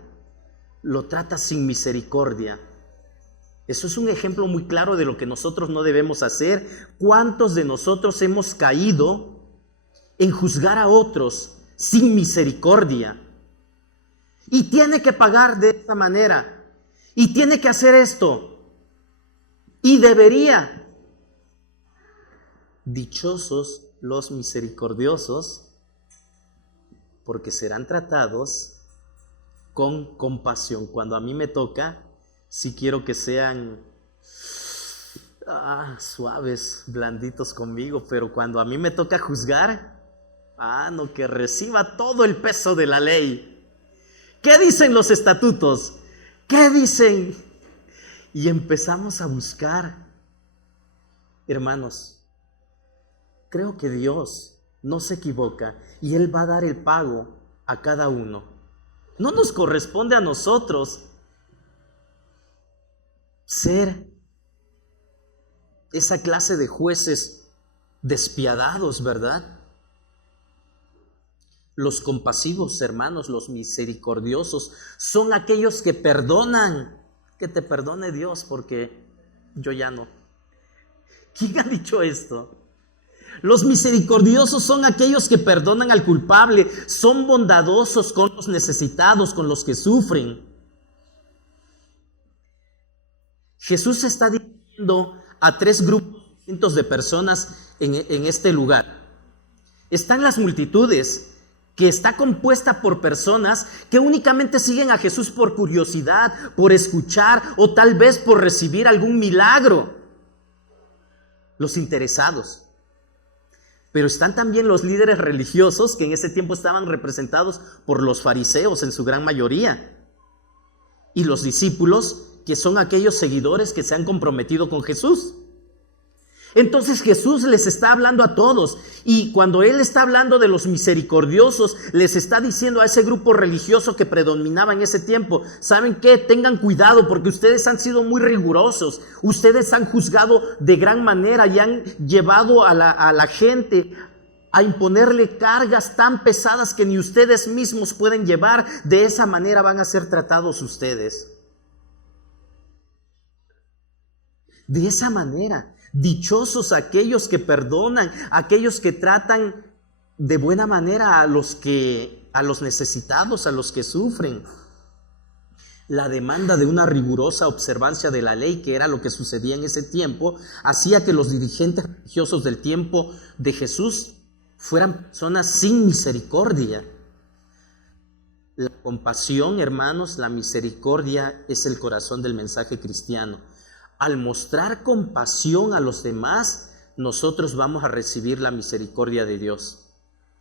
lo trata sin misericordia. Eso es un ejemplo muy claro de lo que nosotros no debemos hacer. ¿Cuántos de nosotros hemos caído en juzgar a otros sin misericordia? Y tiene que pagar de esta manera, y tiene que hacer esto, y debería. Dichosos los misericordiosos, porque serán tratados con compasión. Cuando a mí me toca, sí quiero que sean suaves, blanditos conmigo, pero cuando a mí me toca juzgar, no, que reciba todo el peso de la ley. ¿Qué dicen los estatutos? ¿Qué dicen? Y empezamos a buscar. Hermanos, creo que Dios no se equivoca y Él va a dar el pago a cada uno. No nos corresponde a nosotros ser esa clase de jueces despiadados, ¿verdad? Los compasivos, hermanos, los misericordiosos, son aquellos que perdonan. Que te perdone Dios, porque yo ya no. ¿Quién ha dicho esto? Los misericordiosos son aquellos que perdonan al culpable, son bondadosos con los necesitados, con los que sufren. Jesús está diciendo a tres grupos distintos de personas en este lugar. Están las multitudes, que está compuesta por personas que únicamente siguen a Jesús por curiosidad, por escuchar o tal vez por recibir algún milagro. Los interesados. Pero están también los líderes religiosos, que en ese tiempo estaban representados por los fariseos en su gran mayoría. Y los discípulos, que son aquellos seguidores que se han comprometido con Jesús. Entonces Jesús les está hablando a todos, y cuando Él está hablando de los misericordiosos, les está diciendo a ese grupo religioso que predominaba en ese tiempo: ¿saben qué? Tengan cuidado, porque ustedes han sido muy rigurosos, ustedes han juzgado de gran manera y han llevado a la gente a imponerle cargas tan pesadas que ni ustedes mismos pueden llevar. De esa manera van a ser tratados ustedes. De esa manera. Dichosos aquellos que perdonan, aquellos que tratan de buena manera a los necesitados, a los que sufren. La demanda de una rigurosa observancia de la ley, que era lo que sucedía en ese tiempo, hacía que los dirigentes religiosos del tiempo de Jesús fueran personas sin misericordia. La compasión, hermanos, la misericordia es el corazón del mensaje cristiano. Al mostrar compasión a los demás, nosotros vamos a recibir la misericordia de Dios.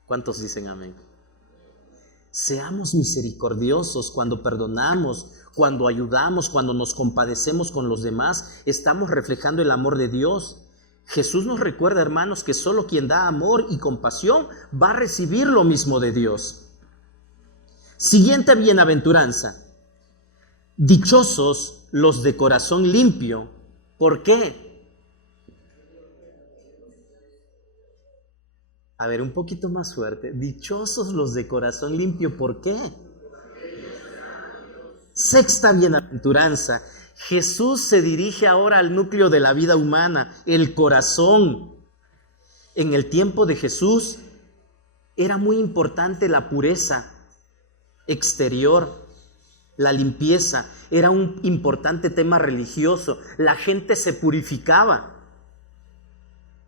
¿Cuántos dicen amén? Seamos misericordiosos cuando perdonamos, cuando ayudamos, cuando nos compadecemos con los demás. Estamos reflejando el amor de Dios. Jesús nos recuerda, hermanos, que solo quien da amor y compasión va a recibir lo mismo de Dios. Siguiente bienaventuranza. Dichosos los de corazón limpio. ¿Por qué? A ver, un poquito más fuerte. Dichosos los de corazón limpio. ¿Por qué? Sexta bienaventuranza. Jesús se dirige ahora al núcleo de la vida humana, el corazón. En el tiempo de Jesús era muy importante la pureza exterior. La limpieza era un importante tema religioso. La gente se purificaba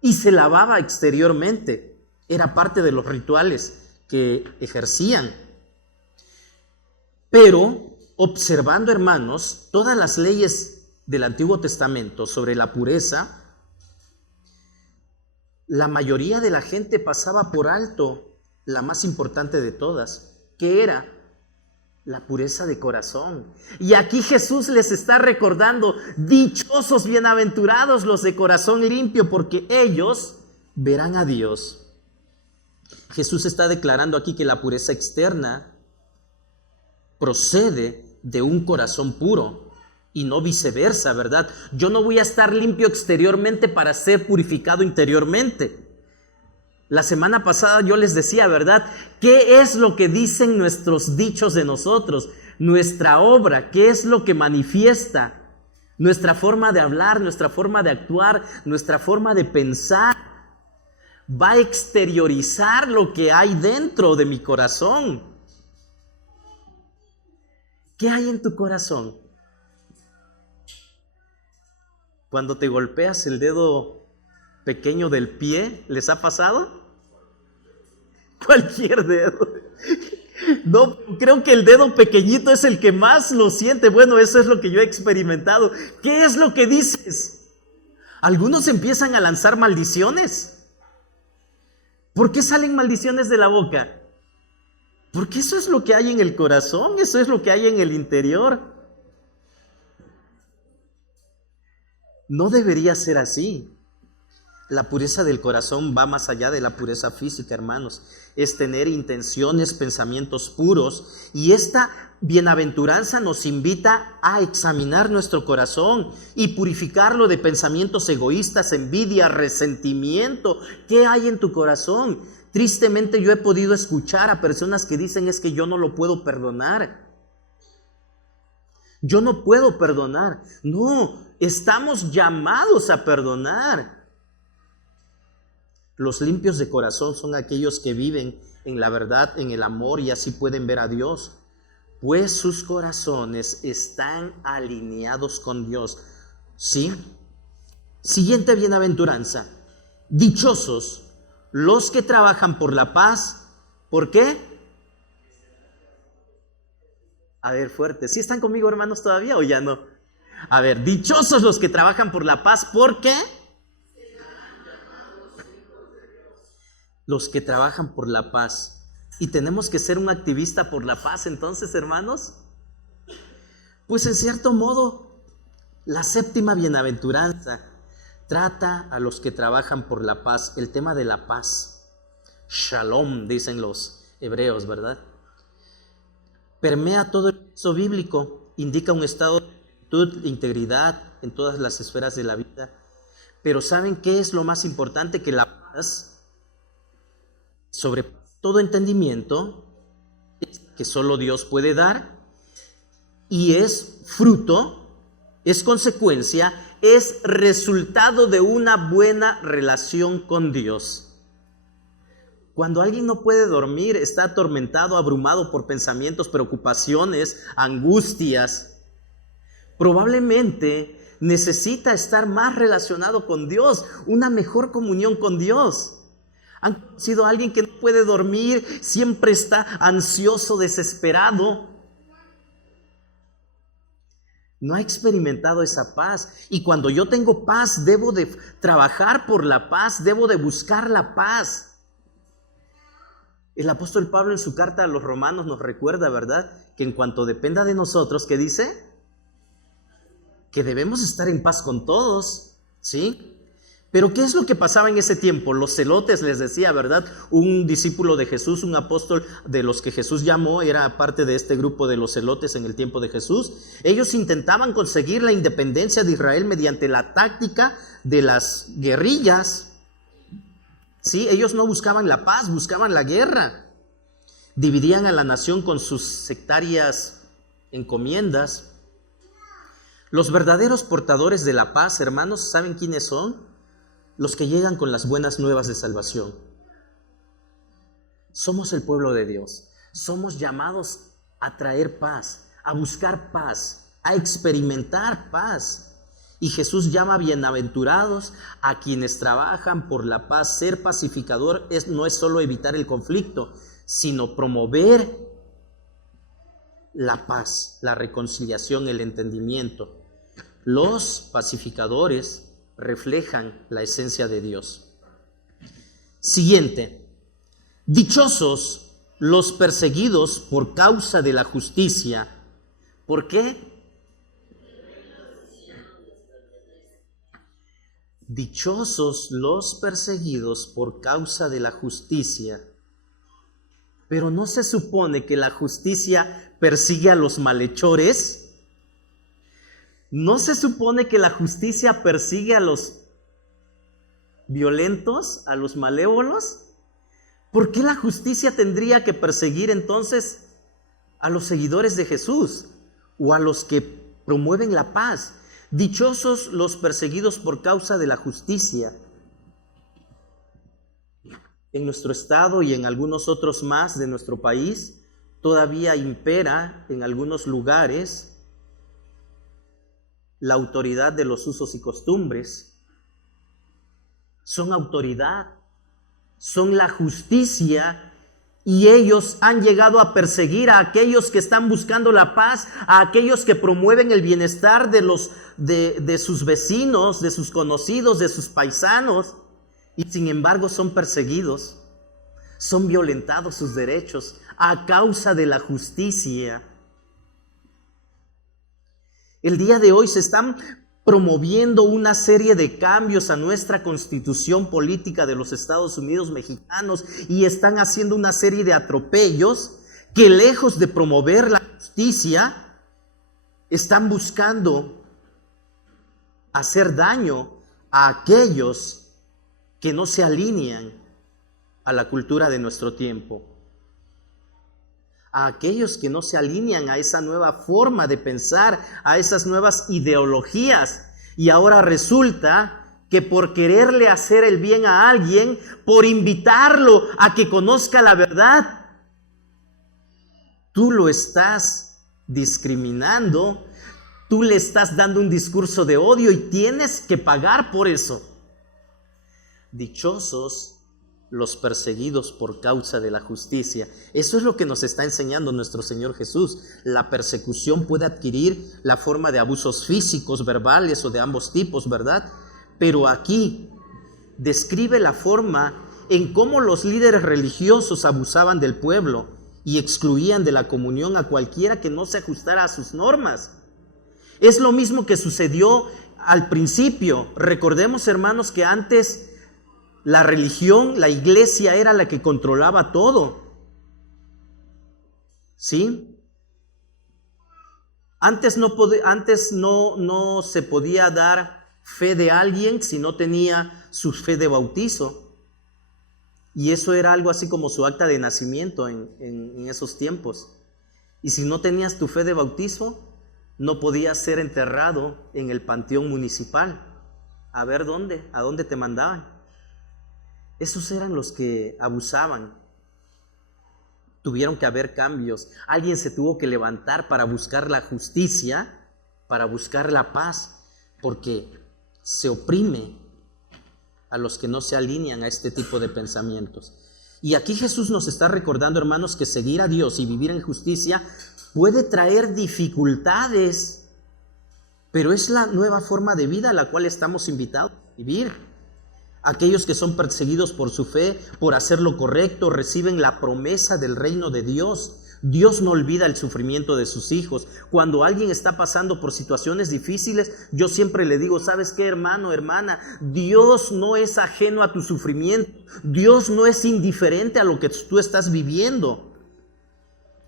y se lavaba exteriormente. Era parte de los rituales que ejercían. Pero observando, hermanos, todas las leyes del Antiguo Testamento sobre la pureza, la mayoría de la gente pasaba por alto la más importante de todas, que era la pureza de corazón. Y aquí Jesús les está recordando: dichosos, bienaventurados los de corazón limpio, porque ellos verán a Dios. Jesús está declarando aquí que la pureza externa procede de un corazón puro y no viceversa, ¿verdad? Yo no voy a estar limpio exteriormente para ser purificado interiormente. La semana pasada yo les decía, ¿verdad? ¿Qué es lo que dicen nuestros dichos de nosotros? Nuestra obra, ¿qué es lo que manifiesta? Nuestra forma de hablar, nuestra forma de actuar, nuestra forma de pensar va a exteriorizar lo que hay dentro de mi corazón. ¿Qué hay en tu corazón? Cuando te golpeas el dedo pequeño del pie, ¿les ha pasado? Cualquier dedo. No, creo que el dedo pequeñito es el que más lo siente. Bueno, eso es lo que yo he experimentado. ¿Qué es lo que dices? Algunos empiezan a lanzar maldiciones. ¿Por qué salen maldiciones de la boca? Porque eso es lo que hay en el corazón, eso es lo que hay en el interior. No debería ser así. La pureza del corazón va más allá de la pureza física, hermanos. Es tener intenciones, pensamientos puros. Y esta bienaventuranza nos invita a examinar nuestro corazón y purificarlo de pensamientos egoístas, envidia, resentimiento. ¿Qué hay en tu corazón? Tristemente yo he podido escuchar a personas que dicen: es que yo no lo puedo perdonar. Yo no puedo perdonar. No, estamos llamados a perdonar. Los limpios de corazón son aquellos que viven en la verdad, en el amor, y así pueden ver a Dios, pues sus corazones están alineados con Dios. ¿Sí? Siguiente bienaventuranza: dichosos los que trabajan por la paz. ¿Por qué? A ver, fuerte. ¿Sí están conmigo, hermanos, todavía o ya no? A ver, dichosos los que trabajan por la paz. ¿Por qué? Los que trabajan por la paz. ¿Y tenemos que ser un activista por la paz entonces, hermanos? Pues en cierto modo, la séptima bienaventuranza trata a los que trabajan por la paz, el tema de la paz. Shalom, dicen los hebreos, ¿verdad? Permea todo el texto bíblico, indica un estado de plenitud, integridad en todas las esferas de la vida. Pero ¿saben qué es lo más importante? Que la paz, sobre todo entendimiento, que solo Dios puede dar, y es fruto, es consecuencia, es resultado de una buena relación con Dios. Cuando alguien no puede dormir, está atormentado, abrumado por pensamientos, preocupaciones, angustias, probablemente necesita estar más relacionado con Dios, una mejor comunión con Dios. ¿Han conocido a alguien que no puede dormir, siempre está ansioso, desesperado? No ha experimentado esa paz. Y cuando yo tengo paz, debo de trabajar por la paz, debo de buscar la paz. El apóstol Pablo en su carta a los romanos nos recuerda, ¿verdad?, que en cuanto dependa de nosotros, ¿qué dice? Que debemos estar en paz con todos, ¿sí? Pero ¿qué es lo que pasaba en ese tiempo? Los celotes, les decía, ¿verdad? Un discípulo de Jesús, un apóstol de los que Jesús llamó, era parte de este grupo de los celotes en el tiempo de Jesús. Ellos intentaban conseguir la independencia de Israel mediante la táctica de las guerrillas. Sí, ellos no buscaban la paz, buscaban la guerra. Dividían a la nación con sus sectarias encomiendas. Los verdaderos portadores de la paz, hermanos, ¿saben quiénes son? Los que llegan con las buenas nuevas de salvación. Somos el pueblo de Dios. Somos llamados a traer paz, a buscar paz, a experimentar paz. Y Jesús llama bienaventurados a quienes trabajan por la paz. Ser pacificador no es solo evitar el conflicto, sino promover la paz, la reconciliación, el entendimiento. Los pacificadores reflejan la esencia de Dios. Siguiente. Dichosos los perseguidos por causa de la justicia. ¿Por qué? Dichosos los perseguidos por causa de la justicia. Pero ¿no se supone que la justicia persigue a los malhechores? ¿No se supone que la justicia persigue a los violentos, a los malévolos? ¿Por qué la justicia tendría que perseguir entonces a los seguidores de Jesús o a los que promueven la paz? Dichosos los perseguidos por causa de la justicia. En nuestro estado y en algunos otros más de nuestro país, todavía impera en algunos lugares la autoridad de los usos y costumbres. Son autoridad, son la justicia, y ellos han llegado a perseguir a aquellos que están buscando la paz, a aquellos que promueven el bienestar de sus vecinos, de sus conocidos, de sus paisanos, y sin embargo son perseguidos, son violentados sus derechos a causa de la justicia. El día de hoy se están promoviendo una serie de cambios a nuestra constitución política de los Estados Unidos mexicanos y están haciendo una serie de atropellos que, lejos de promover la justicia, están buscando hacer daño a aquellos que no se alinean a la cultura de nuestro tiempo, a aquellos que no se alinean a esa nueva forma de pensar, a esas nuevas ideologías. Y ahora resulta que por quererle hacer el bien a alguien, por invitarlo a que conozca la verdad, tú lo estás discriminando, tú le estás dando un discurso de odio y tienes que pagar por eso. Dichosos los perseguidos por causa de la justicia. Eso es lo que nos está enseñando nuestro Señor Jesús. La persecución puede adquirir la forma de abusos físicos, verbales o de ambos tipos, ¿verdad? Pero aquí describe la forma en cómo los líderes religiosos abusaban del pueblo y excluían de la comunión a cualquiera que no se ajustara a sus normas. Es lo mismo que sucedió al principio. Recordemos, hermanos, que antes la religión, la iglesia era la que controlaba todo. ¿Sí? Antes no se podía dar fe de alguien si no tenía su fe de bautizo. Y eso era algo así como su acta de nacimiento en esos tiempos. Y si no tenías tu fe de bautizo, no podías ser enterrado en el panteón municipal. A ver a dónde te mandaban. Esos eran los que abusaban. Tuvieron que haber cambios. Alguien se tuvo que levantar para buscar la justicia, para buscar la paz, porque se oprime a los que no se alinean a este tipo de pensamientos. Y aquí Jesús nos está recordando, hermanos, que seguir a Dios y vivir en justicia puede traer dificultades, pero es la nueva forma de vida a la cual estamos invitados a vivir. Aquellos que son perseguidos por su fe, por hacer lo correcto, reciben la promesa del reino de Dios. Dios no olvida el sufrimiento de sus hijos. Cuando alguien está pasando por situaciones difíciles, yo siempre le digo, ¿sabes qué, hermano, hermana? Dios no es ajeno a tu sufrimiento. Dios no es indiferente a lo que tú estás viviendo.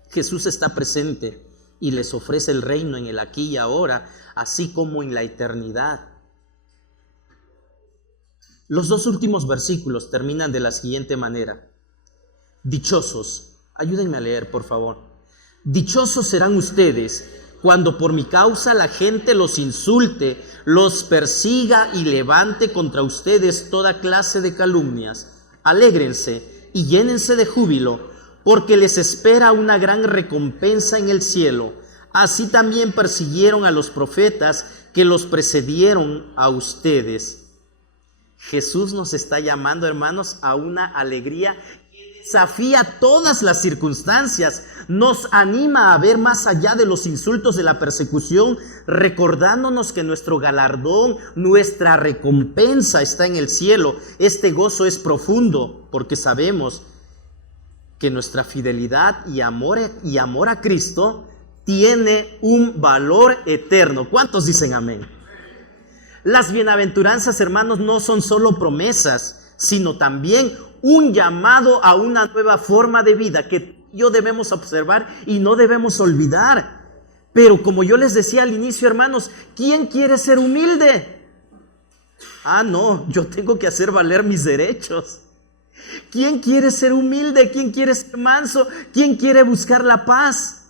Jesús está presente y les ofrece el reino en el aquí y ahora, así como en la eternidad. Los dos últimos versículos terminan de la siguiente manera. Dichosos, ayúdenme a leer, por favor. Dichosos serán ustedes cuando por mi causa la gente los insulte, los persiga y levante contra ustedes toda clase de calumnias. Alégrense y llénense de júbilo, porque les espera una gran recompensa en el cielo. Así también persiguieron a los profetas que los precedieron a ustedes. Jesús nos está llamando, hermanos, a una alegría que desafía todas las circunstancias, nos anima a ver más allá de los insultos de la persecución, recordándonos que nuestro galardón, nuestra recompensa está en el cielo. Este gozo es profundo porque sabemos que nuestra fidelidad y amor a Cristo tiene un valor eterno. ¿Cuántos dicen amén? Las bienaventuranzas, hermanos, no son solo promesas, sino también un llamado a una nueva forma de vida que yo debemos observar y no debemos olvidar. Pero como yo les decía al inicio, hermanos, ¿quién quiere ser humilde? No, yo tengo que hacer valer mis derechos. ¿Quién quiere ser humilde? ¿Quién quiere ser manso? ¿Quién quiere buscar la paz?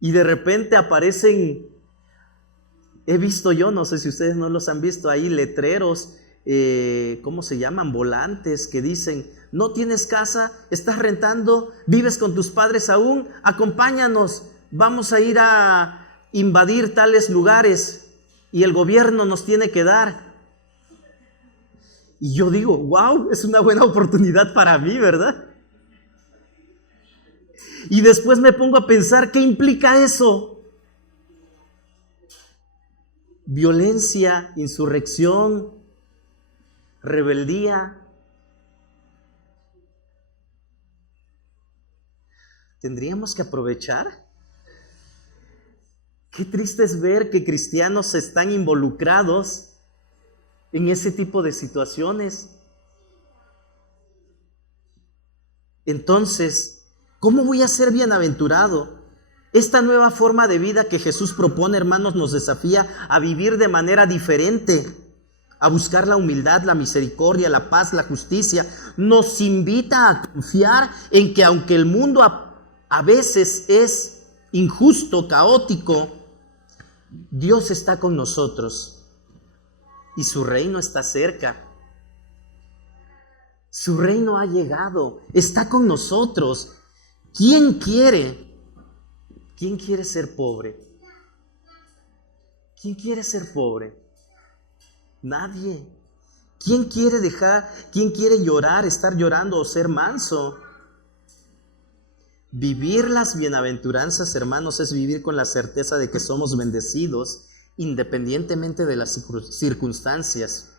Y de repente aparecen, he visto yo, no sé si ustedes no los han visto ahí, letreros, ¿cómo se llaman? Volantes que dicen: no tienes casa, estás rentando, vives con tus padres aún, acompáñanos, vamos a ir a invadir tales lugares y el gobierno nos tiene que dar. Y yo digo, wow, es una buena oportunidad para mí, ¿verdad? Y después me pongo a pensar, ¿qué implica eso? Violencia, insurrección, rebeldía. ¿Tendríamos que aprovechar? Qué triste es ver que cristianos están involucrados en ese tipo de situaciones. Entonces, ¿cómo voy a ser bienaventurado? Esta nueva forma de vida que Jesús propone, hermanos, nos desafía a vivir de manera diferente, a buscar la humildad, la misericordia, la paz, la justicia. Nos invita a confiar en que aunque el mundo a veces es injusto, caótico, Dios está con nosotros y su reino está cerca. Su reino ha llegado, está con nosotros. ¿Quién quiere ser pobre? ¿Quién quiere ser pobre? Nadie. ¿Quién quiere llorar, estar llorando o ser manso? Vivir las bienaventuranzas, hermanos, es vivir con la certeza de que somos bendecidos independientemente de las circunstancias.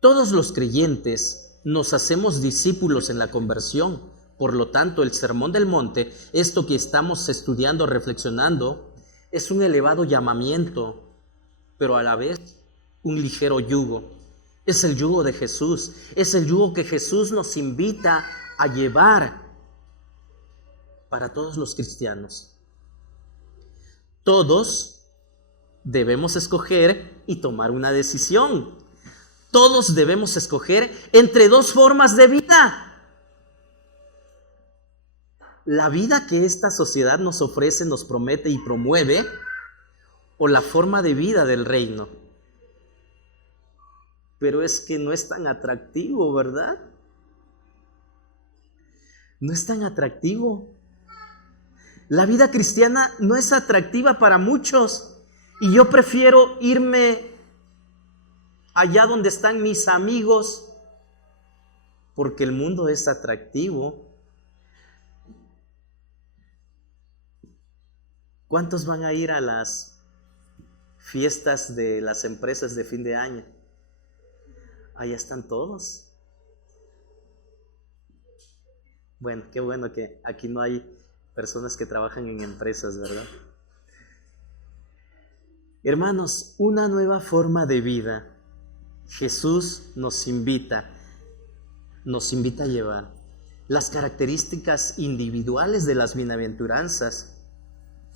Todos los creyentes nos hacemos discípulos en la conversión. Por lo tanto, el Sermón del Monte, esto que estamos estudiando, reflexionando, es un elevado llamamiento, pero a la vez un ligero yugo. Es el yugo de Jesús, es el yugo que Jesús nos invita a llevar para todos los cristianos. Todos debemos escoger y tomar una decisión. Todos debemos escoger entre dos formas de vida. La vida que esta sociedad nos ofrece, nos promete y promueve, o la forma de vida del reino. Pero es que no es tan atractivo, ¿verdad? No es tan atractivo. La vida cristiana no es atractiva para muchos y yo prefiero irme allá donde están mis amigos porque el mundo es atractivo. ¿Cuántos van a ir a las fiestas de las empresas de fin de año? Allá están todos. Bueno, qué bueno que aquí no hay personas que trabajan en empresas, ¿verdad? Hermanos, una nueva forma de vida. Jesús nos invita a llevar. Las características individuales de las bienaventuranzas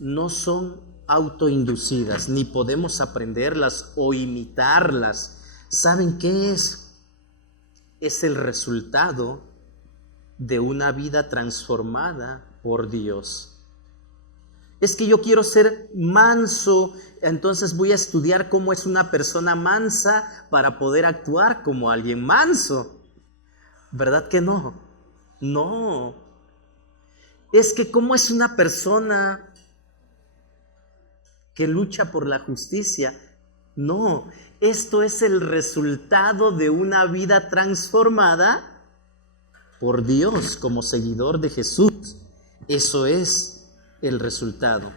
no son autoinducidas, ni podemos aprenderlas o imitarlas. ¿Saben qué es? Es el resultado de una vida transformada por Dios. Es que yo quiero ser manso, entonces voy a estudiar cómo es una persona mansa para poder actuar como alguien manso. ¿Verdad que no? No. Es que cómo es una persona que lucha por la justicia. No, esto es el resultado de una vida transformada por Dios como seguidor de Jesús. Eso es el resultado.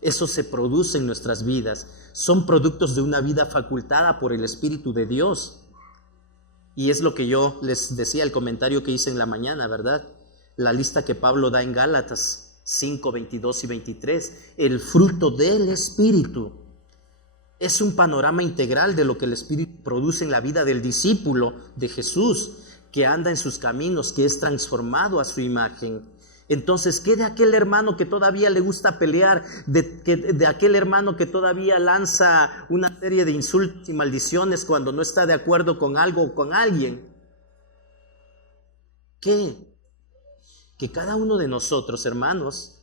Eso se produce en nuestras vidas. Son productos de una vida facultada por el Espíritu de Dios. Y es lo que yo les decía, el comentario que hice en la mañana, ¿verdad? La lista que Pablo da en Gálatas 5, 22 y 23. El fruto del Espíritu. Es un panorama integral de lo que el Espíritu produce en la vida del discípulo de Jesús, que anda en sus caminos, que es transformado a su imagen. Entonces, ¿qué de aquel hermano que todavía le gusta pelear? De aquel hermano que todavía lanza una serie de insultos y maldiciones cuando no está de acuerdo con algo o con alguien. ¿Qué? Que cada uno de nosotros, hermanos,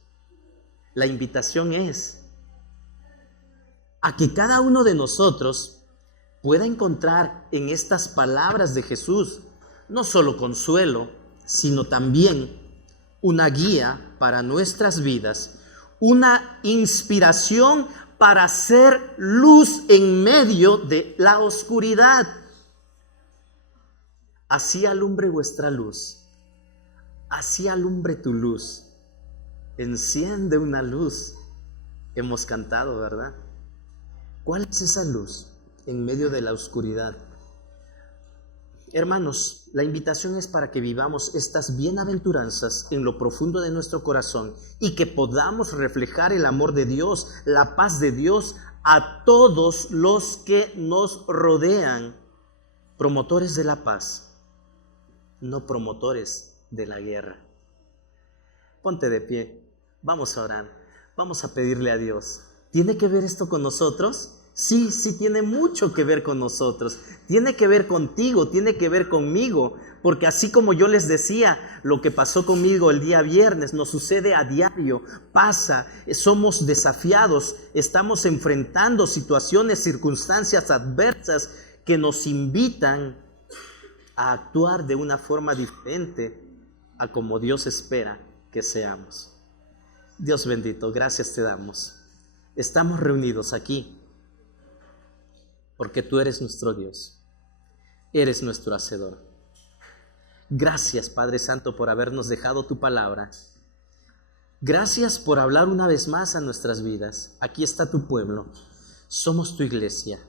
la invitación es a que cada uno de nosotros pueda encontrar en estas palabras de Jesús no solo consuelo, sino también una guía para nuestras vidas, una inspiración para ser luz en medio de la oscuridad. Así alumbre vuestra luz, así alumbre tu luz. Enciende una luz. Hemos cantado, ¿verdad? ¿Cuál es esa luz en medio de la oscuridad? Hermanos, la invitación es para que vivamos estas bienaventuranzas en lo profundo de nuestro corazón y que podamos reflejar el amor de Dios, la paz de Dios a todos los que nos rodean. Promotores de la paz, no promotores de la guerra. Ponte de pie, vamos a orar, vamos a pedirle a Dios. ¿Tiene que ver esto con nosotros? Sí, sí tiene mucho que ver con nosotros. Tiene que ver contigo, tiene que ver conmigo. Porque así como yo les decía, lo que pasó conmigo el día viernes, nos sucede a diario, pasa, somos desafiados, estamos enfrentando situaciones, circunstancias adversas que nos invitan a actuar de una forma diferente a como Dios espera que seamos. Dios bendito, gracias te damos. Estamos reunidos aquí porque tú eres nuestro Dios, eres nuestro Hacedor. Gracias, Padre Santo, por habernos dejado tu palabra. Gracias por hablar una vez más a nuestras vidas. Aquí está tu pueblo, somos tu iglesia,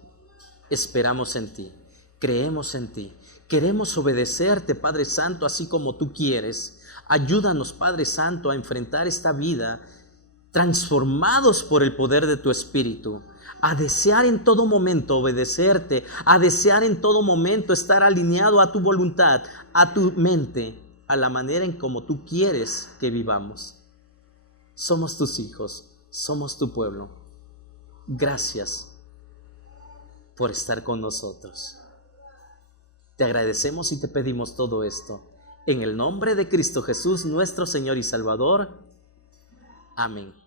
esperamos en ti, creemos en ti, queremos obedecerte, Padre Santo, así como tú quieres. Ayúdanos, Padre Santo, a enfrentar esta vida transformados por el poder de tu Espíritu, a desear en todo momento obedecerte, a desear en todo momento estar alineado a tu voluntad, a tu mente, a la manera en como tú quieres que vivamos. Somos tus hijos, somos tu pueblo. Gracias por estar con nosotros. Te agradecemos y te pedimos todo esto en el nombre de Cristo Jesús, nuestro Señor y Salvador. Amén.